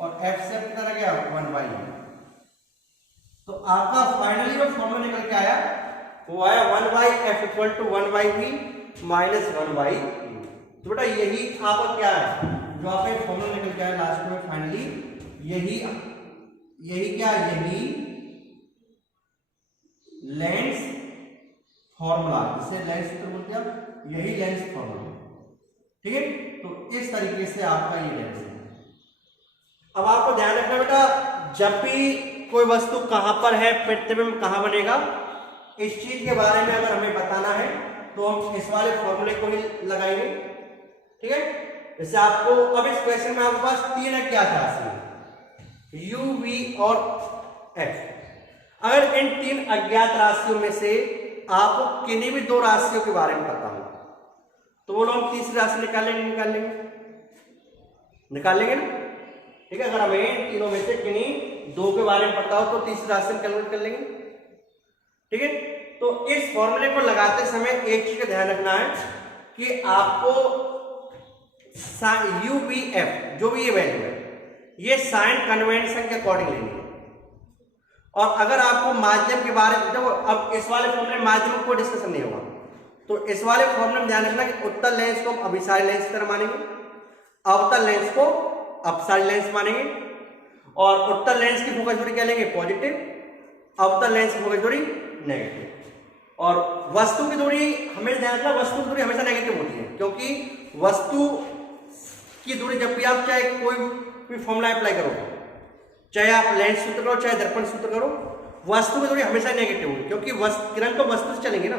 और f से f कितना रहेगा 1 बाई u। तो आपका फाइनली जो फॉर्मूला निकल के आया वो आया 1 by F equal to 1 by v minus 1 by u। तो बेटा यही आपका क्या है जो आपका फॉर्मूला निकल के आया लास्ट में फाइनली, यही क्या, यही लेंस फॉर्मूला, जिसे लेंस सूत्र बोलते हैं, यही लेंस फॉर्मूला। ठीक है, तो इस तरीके से आपका ये लेंस है। अब आपको ध्यान रखना बेटा, जब भी कोई वस्तु कहां पर है, प्रतिबिंब कहां बनेगा, इस चीज के बारे में अगर हमें बताना है तो हम इस वाले फॉर्मूले को ही लगाएंगे। ठीक है, जैसे आपको अब इस क्वेश्चन में आपके पास 3 अज्ञात राशि u v और f, अगर इन 3 अज्ञात राशियों में से आपको किन्हीं भी 2 राशियों के बारे में पता हो तो वो लोग तीसरी राशि निकाल लेंगे ना। ठीक है, अगर हमें इन तीनों में से किन्हीं 2 के बारे में पता हो तो तीसरी राशि में कैलकुलेट कर लेंगे। ठीक है, तो इस फॉर्मूले को लगाते समय एक चीज का ध्यान रखना है कि आपको यू वी एफ जो भी ये वैल्यू है ये साइन कन्वेंशन के अकॉर्डिंग लेनी है। और अगर आपको माध्यम के बारे में, देखो अब इस वाले फॉर्मूले में माध्यम को डिस्कशन नहीं होगा, तो इस वाले फॉर्मूले में ध्यान रखना कि उत्तल लेंस को हम अभिसारी लेंस की तरह मानेंगे, अवतल लेंस को अपसारी लेंस मानेंगे, और उत्तल लेंस की फोकस दूरी क्या लेंगे पॉजिटिव, अवतल लेंस की फोकस दूरी नेगेटिव। और वस्तु की दूरी हमें ध्यान रखना, वस्तु की दूरी हमेशा नेगेटिव होती है, क्योंकि वस्तु की दूरी जब भी आप चाहे कोई फॉर्मूला अप्लाई करो, चाहे आप लेंस सूत्र करो चाहे दर्पण सूत्र करो, वस्तु की दूरी हमेशा नेगेटिव होगी, क्योंकि किरण तो वस्तु से चलेंगे ना।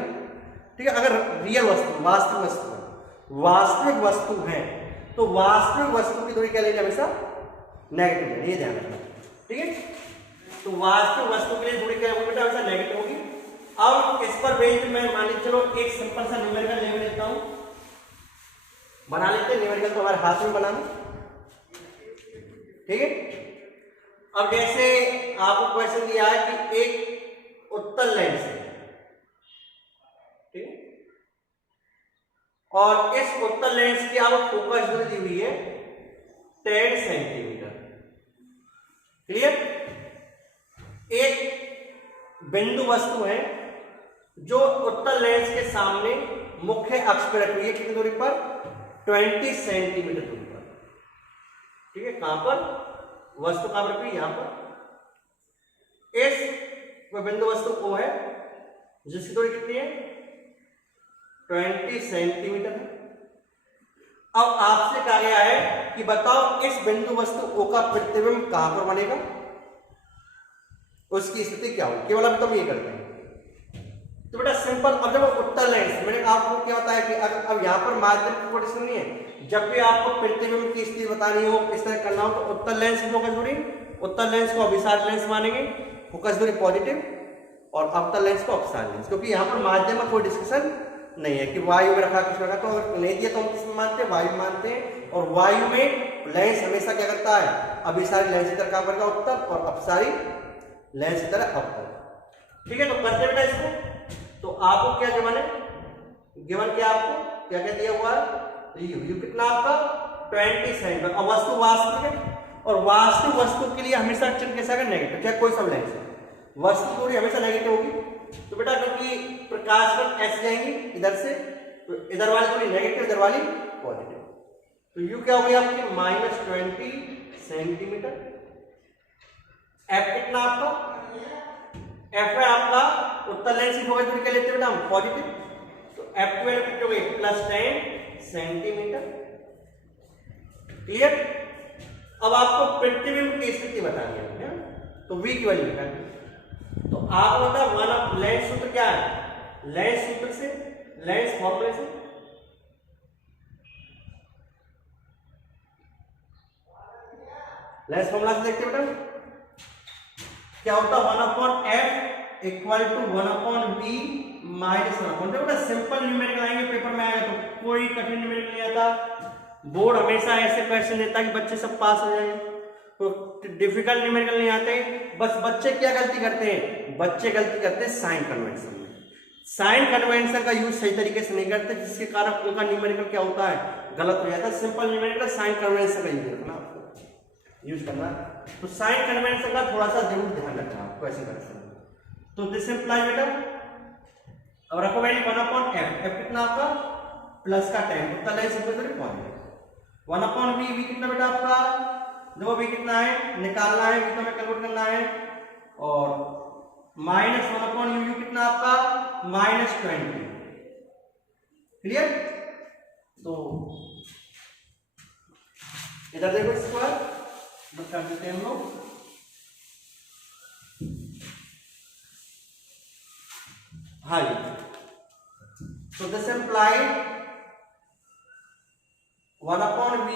ठीक है, अगर रियल वस्तु वास्तविक वस्तु है तो तो वास्तविक वस्तु की दूरी क्या लेनी हमेशा नेगेटिव लेनी, ये ध्यान रखना, ठीक है। तो वास्तविक वस्तु के लिए दूरी क्या होगी बेटा, हमेशा नेगेटिव होगी। अब इस पर बेस मैं मान लीजिए चलो एक सिंपल सा न्यूमेरिकल ले लेता हूं, बना लेते हैं। न्यूमेरिकल तो हमारे हाथ में बनाना, ठीक है। अब जैसे आपको क्वेश्चन दिया है कि एक उत्तल लेंस है, ठीक है, और इस उत्तल लेंस की आपको फोकस दूरी दी हुई है 10 सेंटीमीटर, क्लियर। एक बिंदु वस्तु है जो उत्तल लेंस के सामने मुख्य अक्ष पर रखी हुई है, कितनी दूरी पर, 20 सेंटीमीटर दूरी पर, ठीक है। कहां पर वस्तु कहां पर रखी हुई, यहां पर। इस बिंदु वस्तु को है जिसकी दूरी कितनी है, 20 सेंटीमीटर है। अब आपसे कहा गया है कि बताओ इस बिंदु वस्तु O का प्रतिबिंब कहां पर बनेगा, उसकी स्थिति क्या होगी। केवल अभी तो हम ये करते हैं। तो बेटा सिंपल, अब जब उत्तल लेंस, मैंने आपको क्या बताया कि अगर अब यहां पर माध्यम की पोजीशन नहीं है, जब भी आपको प्रतिबिंब की स्थिति बतानी हो, इस तरह करना हो, तो उत्तल लेंस की फोकस दूरी, उत्तल लेंस को अभिसार लेंस मानेंगे, फोकस दूरी पॉजिटिव, और अवतल लेंस को अपसार लेंस, क्योंकि यहाँ पर माध्यम में कोई डिस्कशन नहीं है कि वायु में रखा किस रखा। तो अगर नहीं दिया तो हम किसमें मानते हैं, वायु मानते हैं। और वायु में लेंस हमेशा क्या करता है, अभिसारी लेंस की तरह काम करेगा उत्तल, और अपसारी लेंस की तरह अवतल, ठीक है। तो करते बेटा इसको। तो आपको क्या गिवन है, गिवन क्या आपको क्या क्या दिया हुआ है, यू कितना आपका 20 सेंटीमीटर, और वस्तु वास्तविक है, और वास्तविक वस्तु के लिए हमेशा चिन्ह कैसा है, नेगेटिव, चाहे कोई सब लेंस है, वस्तु दूरी हमेशा नेगेटिव होगी। तो बेटा क्योंकि प्रकाश पर ऐसे जाएंगी इधर से, तो इधर वाली दूरी नेगेटिव, इधर वाली पॉजिटिव, तो यू क्या हो गया आपकी -20 सेंटीमीटर। एफ कितना आपका, एफ है आपका उत्तल लेंस की फोकस दूरी क्या लेते हैं बेटा हम, पॉजिटिव, तो एफ की वैल्यू कितनी हो गई, +10 सेंटीमीटर, क्लियर। अब आपको प्रतिबिंब की स्थिति बतानी है, तो वी की वैल्यू निकालनी। तो आप बता वन ऑफ लेंस सूत्र क्या है, लेंस सूत्र से, लेंस फॉर्मूले से, लेंस फॉर्मूला से देखते बेटा क्या होता है, 1/f equal to 1/v minus 1/, बेटा सिंपल न्यूमेरिकल आएंगे पेपर में आएगा, तो कोई कठिन न्यूमेरिकल नहीं आता। बोर्ड हमेशा ऐसे क्वेश्चन देता है कि बच्चे सब पास हो जाएंगे, तो डिफिकल्ट न्यूमेरिकल नहीं आते। बस बच्चे क्या गलती करते हैं, बच्चे गलती करते हैं साइन कन्वेंशन में, साइन कन्वेंशन का यूज सही तरीके से नहीं करते, जिसके कारण उनका न्यूमेरिकल क्या होता है, गलत हो जाता है। सिंपल न्यूमेरिकल साइन कन्वेंशन का यूज रखना, आपको यूज करना, तो साइन कन्वेंशन का थोड़ा सा जरूर ध्यान रखना आपको ऐसे करते। तो दिस इंप्लाई बेटा, अब रखो वैल्यू 1/f, f कितना आपका प्लस का 10, उत्तल लेंस की फोकस दूरी पॉजिटिव, 1/v, v कितना बेटा आपका, देखो v कितना है निकालना है, v तो हमें कैलकुलेट करना है, और -1/u, u कितना आपका -20, क्लियर। तो इधर देखो स्क्वायर कर देते हैं हम लोग, हाँ जी। तो this implied 1/v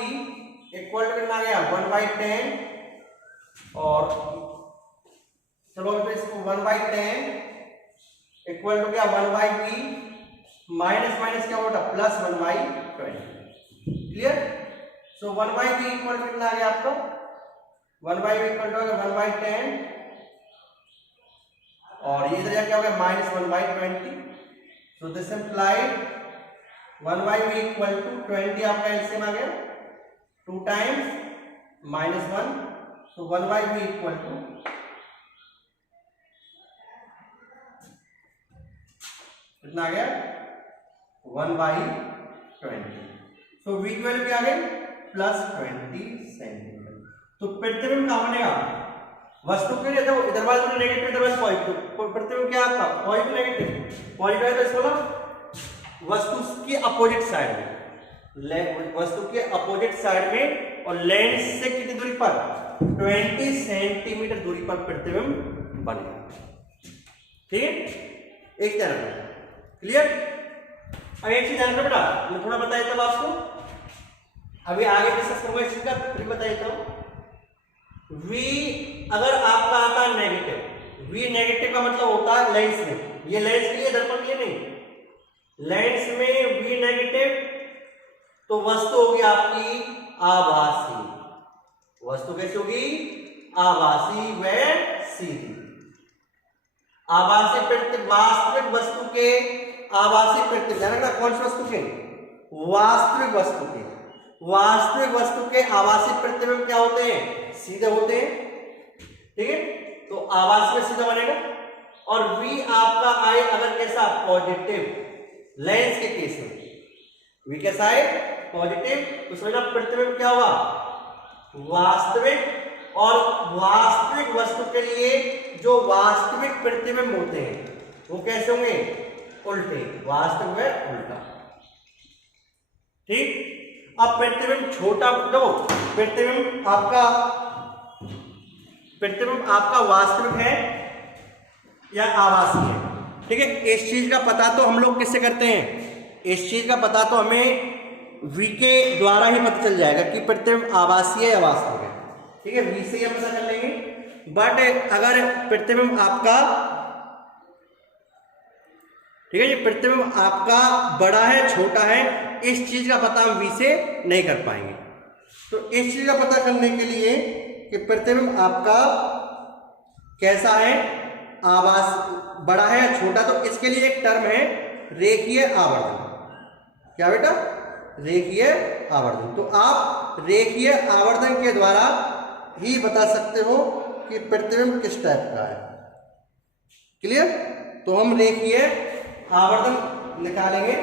equal to कितना आ गया 1/10, और चलो तो इसको 1/10 इक्वल टू क्या 1/v, माइनस माइनस क्या होगा plus 1/20, clear. So 1/v equal to कितना आ गया आपका, 1/v इक्वल टू 1/10, और ये इधर क्या हो गया -1/20। So this implied 1/v equal to 20 आपका एलसीएम आ गया, 2 times -1, so 1/v equal to कितना आ गया 1/20। सो v की वैल्यू क्या आ गई +20 सेंटीमीटर। तो प्रतिबिंब कहां बनेगा, वस्तु के लिए तो इधर वाला तो नेगेटिव, इधर वाला पॉजिटिव, प्रतिबिंब क्या आपका पॉजिटिव नेगेटिव, पॉजिटिव है तो इसको ना वस्तु की अपोजिट साइड में, वस्तु के अपोजिट साइड में, और लेंस से कितनी दूरी पर 20 सेंटीमीटर दूरी पर प्रतिबिंब बनेगा, ठीक है। एक तरह क्लियर। अब एक चीज ध्यान रखना बेटा, मैं थोड़ा बताया तब आपको, अभी आगे डिस्कस करूंगा इस चीज का, फिर बता देता हूं। वी अगर आपका आता है नेगेटिव, वी नेगेटिव का मतलब होता है लेंस में, ये लेंस के लिए दर्पण के लिए नहीं, लेंस में वी नेगेटिव तो वस्तु होगी आपकी आभासी। वस्तु कैसी होगी? आभासी व सीधी। आभासी प्रतिबिंब वास्तविक वस्तु के आभासी प्रतिबिंब, ध्यान रखना कौन सी वस्तु के? वास्तविक वस्तु के। वास्तविक वस्तु के आभासी प्रतिबिंब क्या होते हैं? सीधे होते हैं, ठीक है। तो आभासी में सीधा बनेगा। और V आपका आए अगर कैसा? पॉजिटिव, लेंस के केस में V कैसा है? पॉजिटिव, तो समझना प्रतिबिंब क्या होगा? वास्तविक। और वास्तविक वस्तु के लिए जो वास्तविक प्रतिबिंब होते हैं वो कैसे होंगे? उल्टे, वास्तविक व उल्टा, ठीक। अब प्रतिबिंब छोटा, दो प्रतिबिंब आपका वास्तविक है या आभासी है, ठीक है। इस चीज का पता तो हम लोग किससे करते हैं? इस चीज का पता तो हमें V के द्वारा ही पता चल जाएगा कि प्रतिबिंब आभासी है या वास्तविक है, ठीक है। V से ही हम पता कर लेंगे। बट अगर प्रतिबिंब आपका, ठीक है, ये प्रतिबिंब आपका बड़ा है छोटा है, इस चीज का पता हम V से नहीं कर पाएंगे। तो इस चीज का पता करने के लिए कि प्रतिबिंब आपका कैसा है, आभास बड़ा है या छोटा, तो इसके लिए एक टर्म है रेखीय आवर्धन। क्या बेटा? रेखीय आवर्धन। तो आप रेखीय आवर्धन के द्वारा ही बता सकते हो कि प्रतिबिंब किस टाइप का है। क्लियर? तो हम रेखीय आवर्धन निकालेंगे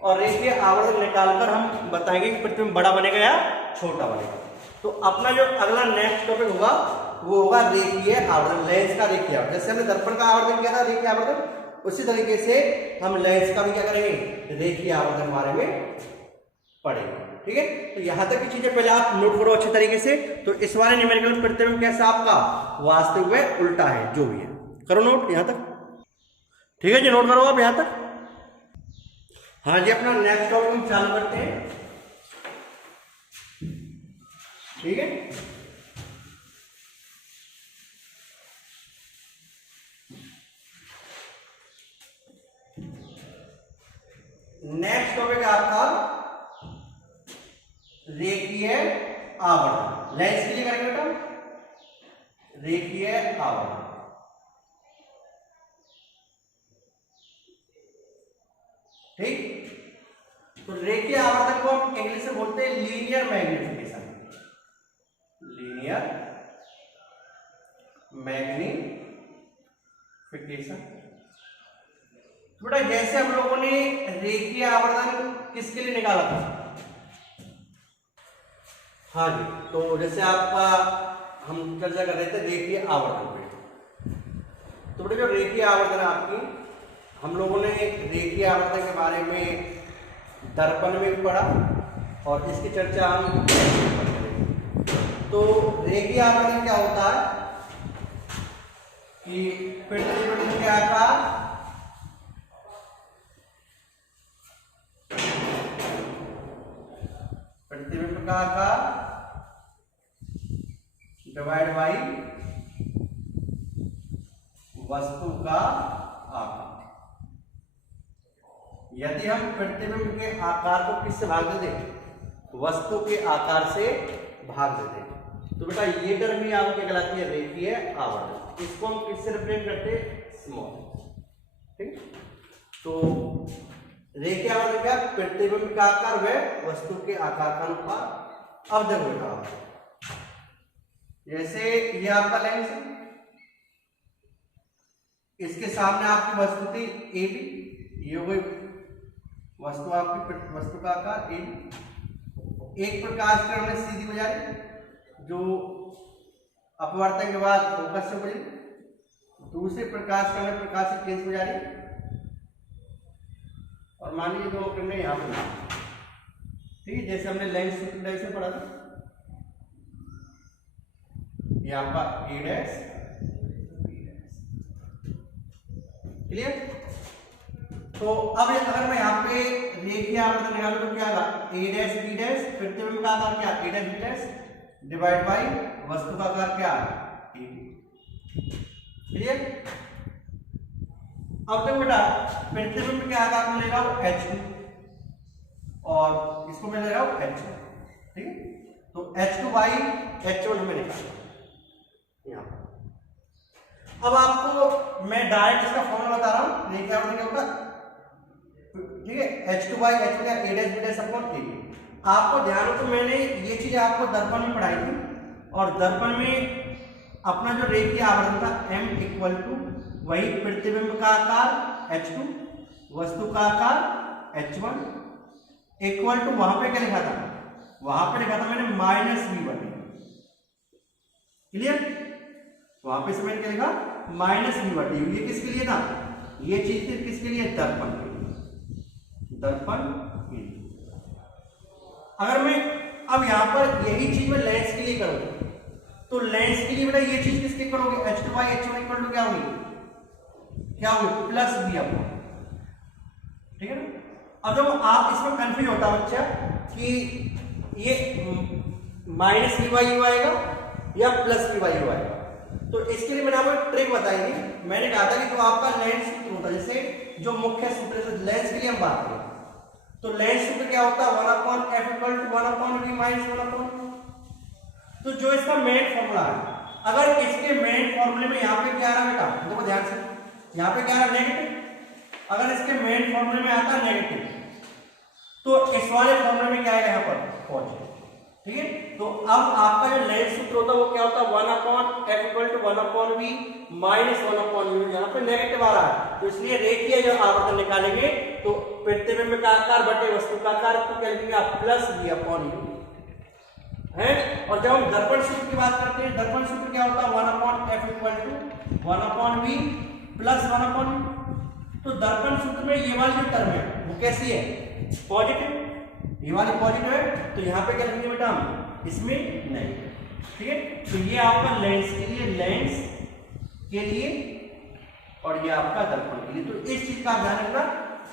और रेखीय आवर्धन निकालकर हम बताएंगे कि प्रतिबिंब बड़ा बनेगा या छोटा बनेगा। तो अपना जो अगला नेक्स्ट टॉपिक होगा वो होगा रेखीय आवर्धन, लेंस का रेखीय आवर्धन। जैसे हमने दर्पण का आवर्धन किया था रेखीय आवर्धन, उसी तरीके से हम लेंस का भी क्या करेंगे? रेखीय आवर्धन बारे में पढ़ेंगे, ठीक है। तो यहां तक की चीजें पहले आप नोट करो अच्छे तरीके से। तो इस वाले न्यूमेरिकल प्रतिबिंब कैसा आपका? वास्तविक व उल्टा है, जो भी है। करो नोट यहां तक, ठीक है जी, नोट करो आप यहां तक। हाँ जी, अपना नेक्स्ट टॉपिक हम चालू करते हैं, ठीक है। नेक्स्ट टॉपिक है आपका रेखीय आवर्धन। लेंस के लिए करेंगे बेटा रेखीय आवर्धन, ठीक। तो रेखीय आवर्धन को हम इंग्लिश में बोलते हैं लीनियर मैग्निफिकेशन। Linear magnification. बेटा जैसे हम लोगों ने रेखीय आवर्धन किसके लिए निकाला था? हाँ जी, तो जैसे आपका हम चर्चा कर रहे थे रेखीय आवर्धन पे। तो बेटा जो रेखीय आवर्धन है आपकी, हम लोगों ने रेखीय आवर्धन के बारे में दर्पण में भी पढ़ा और इसकी चर्चा हम करेंगे। तो रेखीय आवर्धन क्या होता है कि प्रतिबिंब के आकार प्रतिबिंब का आकार डिवाइड बाई वस्तु का आकार। यदि हम प्रतिबिंब के आकार को किससे भाग देते? वस्तु के आकार से भाग देते। तो बेटा ये टर्म भी आपको क्या कहलाती है? रेखीय आवर्धन। इसको हम किससे रिप्रेजेंट करते हैं? स्मॉल, ठीक। तो रेखीय आवर्धन क्या? प्रतिबिंब का आकार व वस्तु के आकार का अनुपात। अब देखो बेटा, जैसे ये आपका लेंस है, इसके सामने आपकी वस्तु थी ए बी, ये हो गई वस्तु आपकी, वस्तु का आकार ए बी। एक प्रकाश किरण में सीधी बजाई जो अपवर्तन के बाद फोकस से बजी, दूसरे प्रकाश किरण में प्रकाश से केंद्र में जा रही, और मान लीजिए दो किरणें यहाँ पर, ठीक है, जैसे हमने लेंस से पढ़ा था। ये आपका ए डैश, क्लियर। तो अब अगर मैं यहाँ पे रेखीय आवर्धन निकालूं तो क्या होगा? ए डैश बी डैश, प्रतिबिंब का आकार क्या A dash B dash divide by वस्तु का आकार क्या ए। क्लियर? अब देखो बेटा प्रतिबिंब के आकार में ले रहा हूं H2 और इसको मैं ले रहा हूं H1, ठीक है? तो H2 बाई H1 में निकाला यहां पर। अब आपको मैं डायरेक्ट इसका फॉर्मूला बता रहा हूं, ये क्या होगा, ठीक है? H2 बाई H1 का ए डैश बी डैश अपॉन ए। आपको ध्यान हो तो मैंने ये चीजें आपको दर्पण में पढ़ाई थी, और दर्पण में अपना जो रेखीय आवर्धन था m इक्वल टू वही प्रतिबिंब का आकार H2, वस्तु का आकार H1 इक्वल टू वहां पे क्या लिखा था, वहां पे लिखा था मैंने माइनस v बटे। क्लियर? वहां पे मैंने क्या लिखा, माइनस v बटे। ये किसके लिए था, ये चीज थी किसके लिए, दर्पण के लिए, दर्पण के लिए। अगर मैं अब यहां पर यही चीज मैं लेंस के लिए करूंगा तो लेंस के लिए बेटा ये चीज किसके इक्वल होगी, H2 by H1 equal to क्या होगी, क्या होगी, प्लस v अपॉन, ठीक है ना? अब जब आप इसमें कंफ्यूज होता बच्चा कि ये माइनस वी वाई आएगा या प्लस वी वाई आएगा, तो इसके लिए मैंने आपको ट्रिक बताई थी। मैंने कहा था कि जो आपका लेंस सूत्र होता है, जैसे जो मुख्य सूत्र है लेंस के लिए हम बात करें तो लेंस सूत्र क्या होता है, 1/f equal to 1/v minus 1/। तो जो इसका मेन फॉर्मूला है, अगर इसके मेन फॉर्मूले में यहाँ पे क्या आ रहा है बेटा, देखो ध्यान से, यहाँ पे क्या आ रहा है नेगेटिव। अगर इसके मेन फॉर्मूले में आता है नेगेटिव तो इस वाले फॉर्मूले में क्या आएगा यहाँ पर पॉजिटिव, ठीक है? तो अब आपका जो लेंस सूत्र होता है वो क्या होता है, 1/f equal to 1/v minus 1/u। यहाँ पे नेगेटिव आ रहा है तो इसलिए रेखीय जो आवर्तन निकालेंगे तो प्रतिबिंब का आकार बटे वस्तु का आकार तो क्या लिखेंगे आप, प्लस v अपॉन u है। और जब हम दर्पण सूत्र की बात करते हैं, दर्पण सूत्र क्या होता है, 1/f equal to 1/v plus 1/u। तो दर्पण सूत्र में ये वाली जो टर्म है वो कैसी है, पॉजिटिव, ये वाली पॉजिटिव है, तो यहाँ पे क्या लिखेंगे बेटा हम, इसमें नेगेटिव, ठीक है? तो ये आपका लेंस के लिए, लेंस के लिए, और ये आपका दर्पण के लिए। तो इस चीज का ध्यान रखना,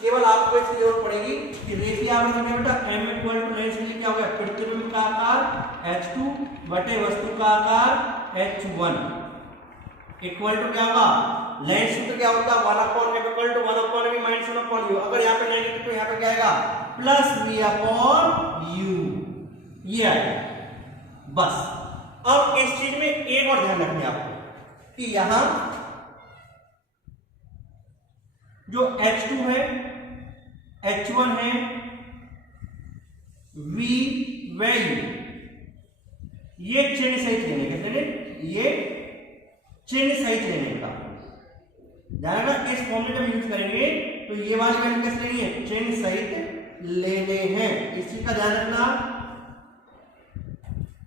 केवल आपको इसकी जरूरत पड़ेगी कि रेखीय आवर्धन में बेटा m इक्वल टू लेंस के लिए क्या होगा, प्रतिबिंब का आकार H2 बटे वस्तु का आकार H1 इक्वल टू क्या होगा, लेंस सूत्र क्या होता है, 1/f equal to 1/v minus 1/u। अगर यहाँ पे नेगेटिव तो यहाँ पे क्या आएगा, प्लस v अपॉन u, ये आएगा। बस अब इस चीज में एक और ध्यान रखना है आपको कि यहां जो H2 है, H1 है, v वैल्यू ये चिन्ह सहित लेने का, ये चिन्ह सहित लेने का ध्यान रखना। इस फॉर्मूले का यूज करेंगे तो ये वाली वैल्यू कैसे लेनी है, चिन्ह सहित लेने हैं, इस चीज का ध्यान रखना,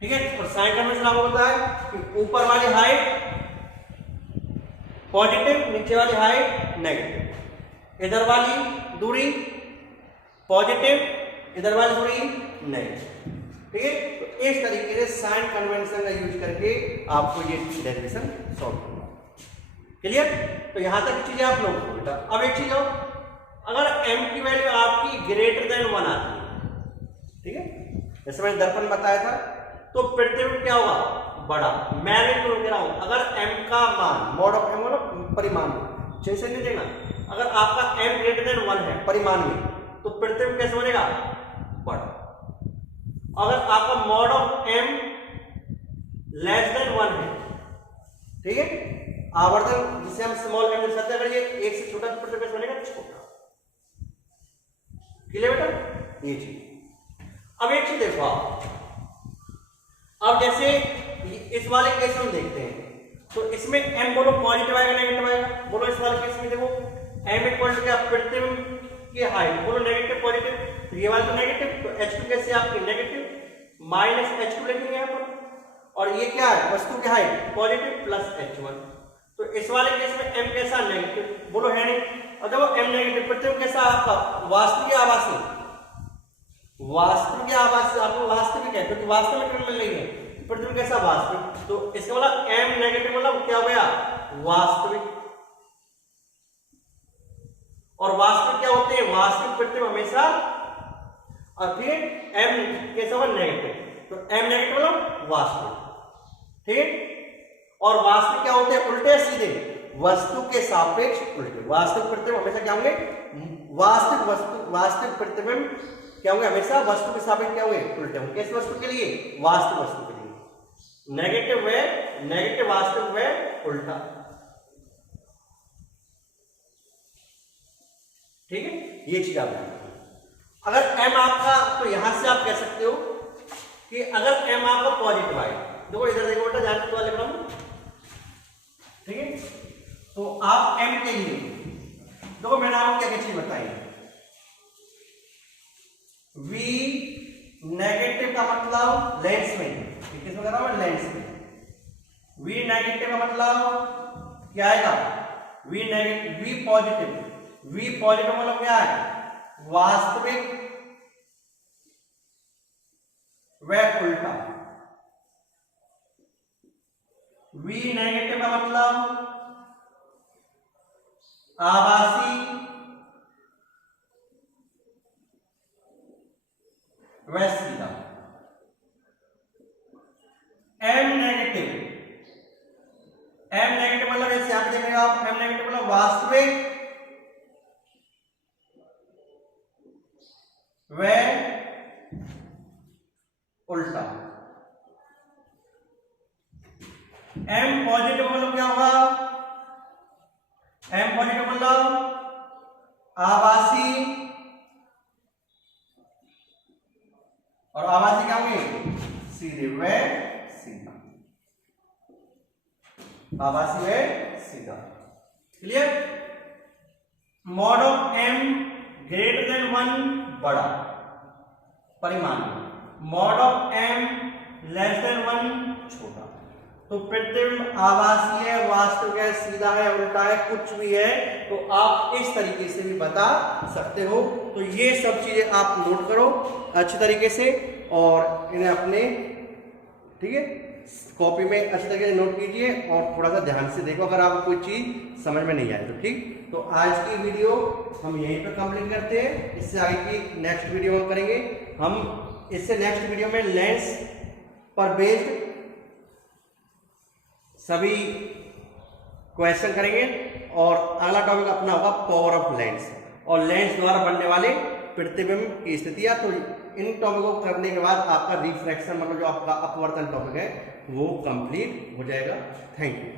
ठीक है? और साइन कन्वेंशन आपको पता है कि ऊपर वाली हाइट पॉजिटिव, नीचे वाली हाइट नेगेटिव, इधर वाली दूरी पॉजिटिव, इधर वाली दूरी नेगेटिव, ठीक है? तो इस तरीके से साइन कन्वेंशन का यूज करके आपको ये डेरिवेशन सॉल्व करना। क्लियर? तो यहां तक चीजें आप लोग बेटा। अब एक चीज और, अगर m की वैल्यू आपकी ग्रेटर देन 1 आती है, ठीक है, जैसे मैंने दर्पण बताया था, तो प्रतिबिंब क्या होगा, बड़ा। मैं भी तो कह रहा हूं, अगर m का मान, मॉड ऑफ m मतलब परिमाण, चेंज नहीं देना, अगर आपका m ग्रेटर देन 1 है परिमाण में, तो प्रतिबिंब कैसे बनेगा, बड़ा। अगर आपका mod of m less than 1 है, ठीक है, आवर्धन जिसे हम स्मॉल m लिख सकते हैं, अगर ये एक से छोटा तो प्रतिबिंब कैसे बनेगा, छोटा। क्लियर बेटा? ये चीज। अब एक चीज देखो आप, अब जैसे इस वाले केस में देखते हैं तो इसमें m बोलो पॉजिटिव आएगा नेगेटिव आएगा, बोलो इस वाले केस में देखो m इक्वल टू क्या, प्रतिबिंब की हाइट, बोलो नेगेटिव पॉजिटिव, तो ये वाला तो नेगेटिव, तो H2 कैसे आपकी नेगेटिव माइनस H2 लिखेंगे यहाँ पर, और ये क्या है, वस्तु की हाइट पॉजिटिव प्लस H1, तो इस वाले केस में m कैसा, नेगेटिव, बोलो है नहीं। और देखो m नेगेटिव, प्रतिबिंब कैसा आपका, वास्तविक या आभासी, वास्तविक या आभासी, आपको वास्तविक है क्योंकि वास्तविक में मिल रही है, प्रतिबिंब कैसा, वास्तविक, तो इसका मतलब m नेगेटिव मतलब क्या हो गया, वास्तविक। और वास्तविक क्या होते हैं, वास्तविक प्रतिबिंब हमेशा और फिर m कैसा होगा नेगेटिव, तो m नेगेटिव मतलब वास्तविक, ठीक। और वास्तविक क्या होते हैं, उल्टे सीधे, वस्तु के सापेक्ष उल्टे। वास्तविक प्रतिबिंब हमेशा क्या होंगे, वास्तविक प्रतिबिंब क्या होंगे, हमेशा वस्तु के सापेक्ष क्या होंगे, उल्टे होंगे। किस वस्तु के लिए, वास्तविक वस्तु के लिए। नेगेटिव वे नेगेटिव, वास्तविक वे उल्टा, ठीक है। ये चीज आप अगर m आपका, तो यहां से आप कह सकते हो कि अगर m आपका पॉजिटिव आए, देखो इधर देखो बेटा, ध्यान से लिख रहा हूं, ठीक है। तो आप m के लिए देखो मैंने आपको क्या क्या चीज बताई। v नेगेटिव का मतलब लेंस में, किस में कर रहा हूं, लेंस में। v नेगेटिव का मतलब क्या आएगा, v negative, v positive, v positive मतलब क्या है, वास्तविक व उल्टा। v नेगेटिव का मतलब आभासी व सीधा। m नेगेटिव मतलब ऐसे आप देख रहे हो आप, m नेगेटिव मतलब वास्तविक व उल्टा। m पॉजिटिव मतलब क्या होगा, m पॉजिटिव मतलब आभासी, और आभासी क्या होंगे, सीधे व सीधा, आभासी व सीधा, clear. Mod of m greater than 1 बड़ा परिमाण, mod of m less than 1 छोटा। तो प्रतिबिंब आभासी है, वास्तविक है, सीधा है, उल्टा है, कुछ भी है, तो आप इस तरीके से भी बता सकते हो। तो ये सब चीजें आप नोट करो अच्छी तरीके से और इन्हें अपने, ठीक है, कॉपी में अच्छी तरीके से नोट कीजिए और थोड़ा सा ध्यान से देखो अगर आपको कोई चीज समझ में नहीं आए तो, ठीक। तो आज की वीडियो हम यहीं पे कंप्लीट करते हैं। इससे आगे की नेक्स्ट वीडियो हम करेंगे, हम इससे नेक्स्ट वीडियो में लेंस पर बेस्ड सभी क्वेश्चन करेंगे और अगला टॉपिक अपना होगा पावर ऑफ लेंस और लेंस द्वारा बनने वाले प्रतिबिंब की स्थितियां। तो इन टॉपिकों को करने के बाद आपका रिफ्रैक्शन मतलब जो आपका अपवर्तन टॉपिक है वो कंप्लीट हो जाएगा। Thank you.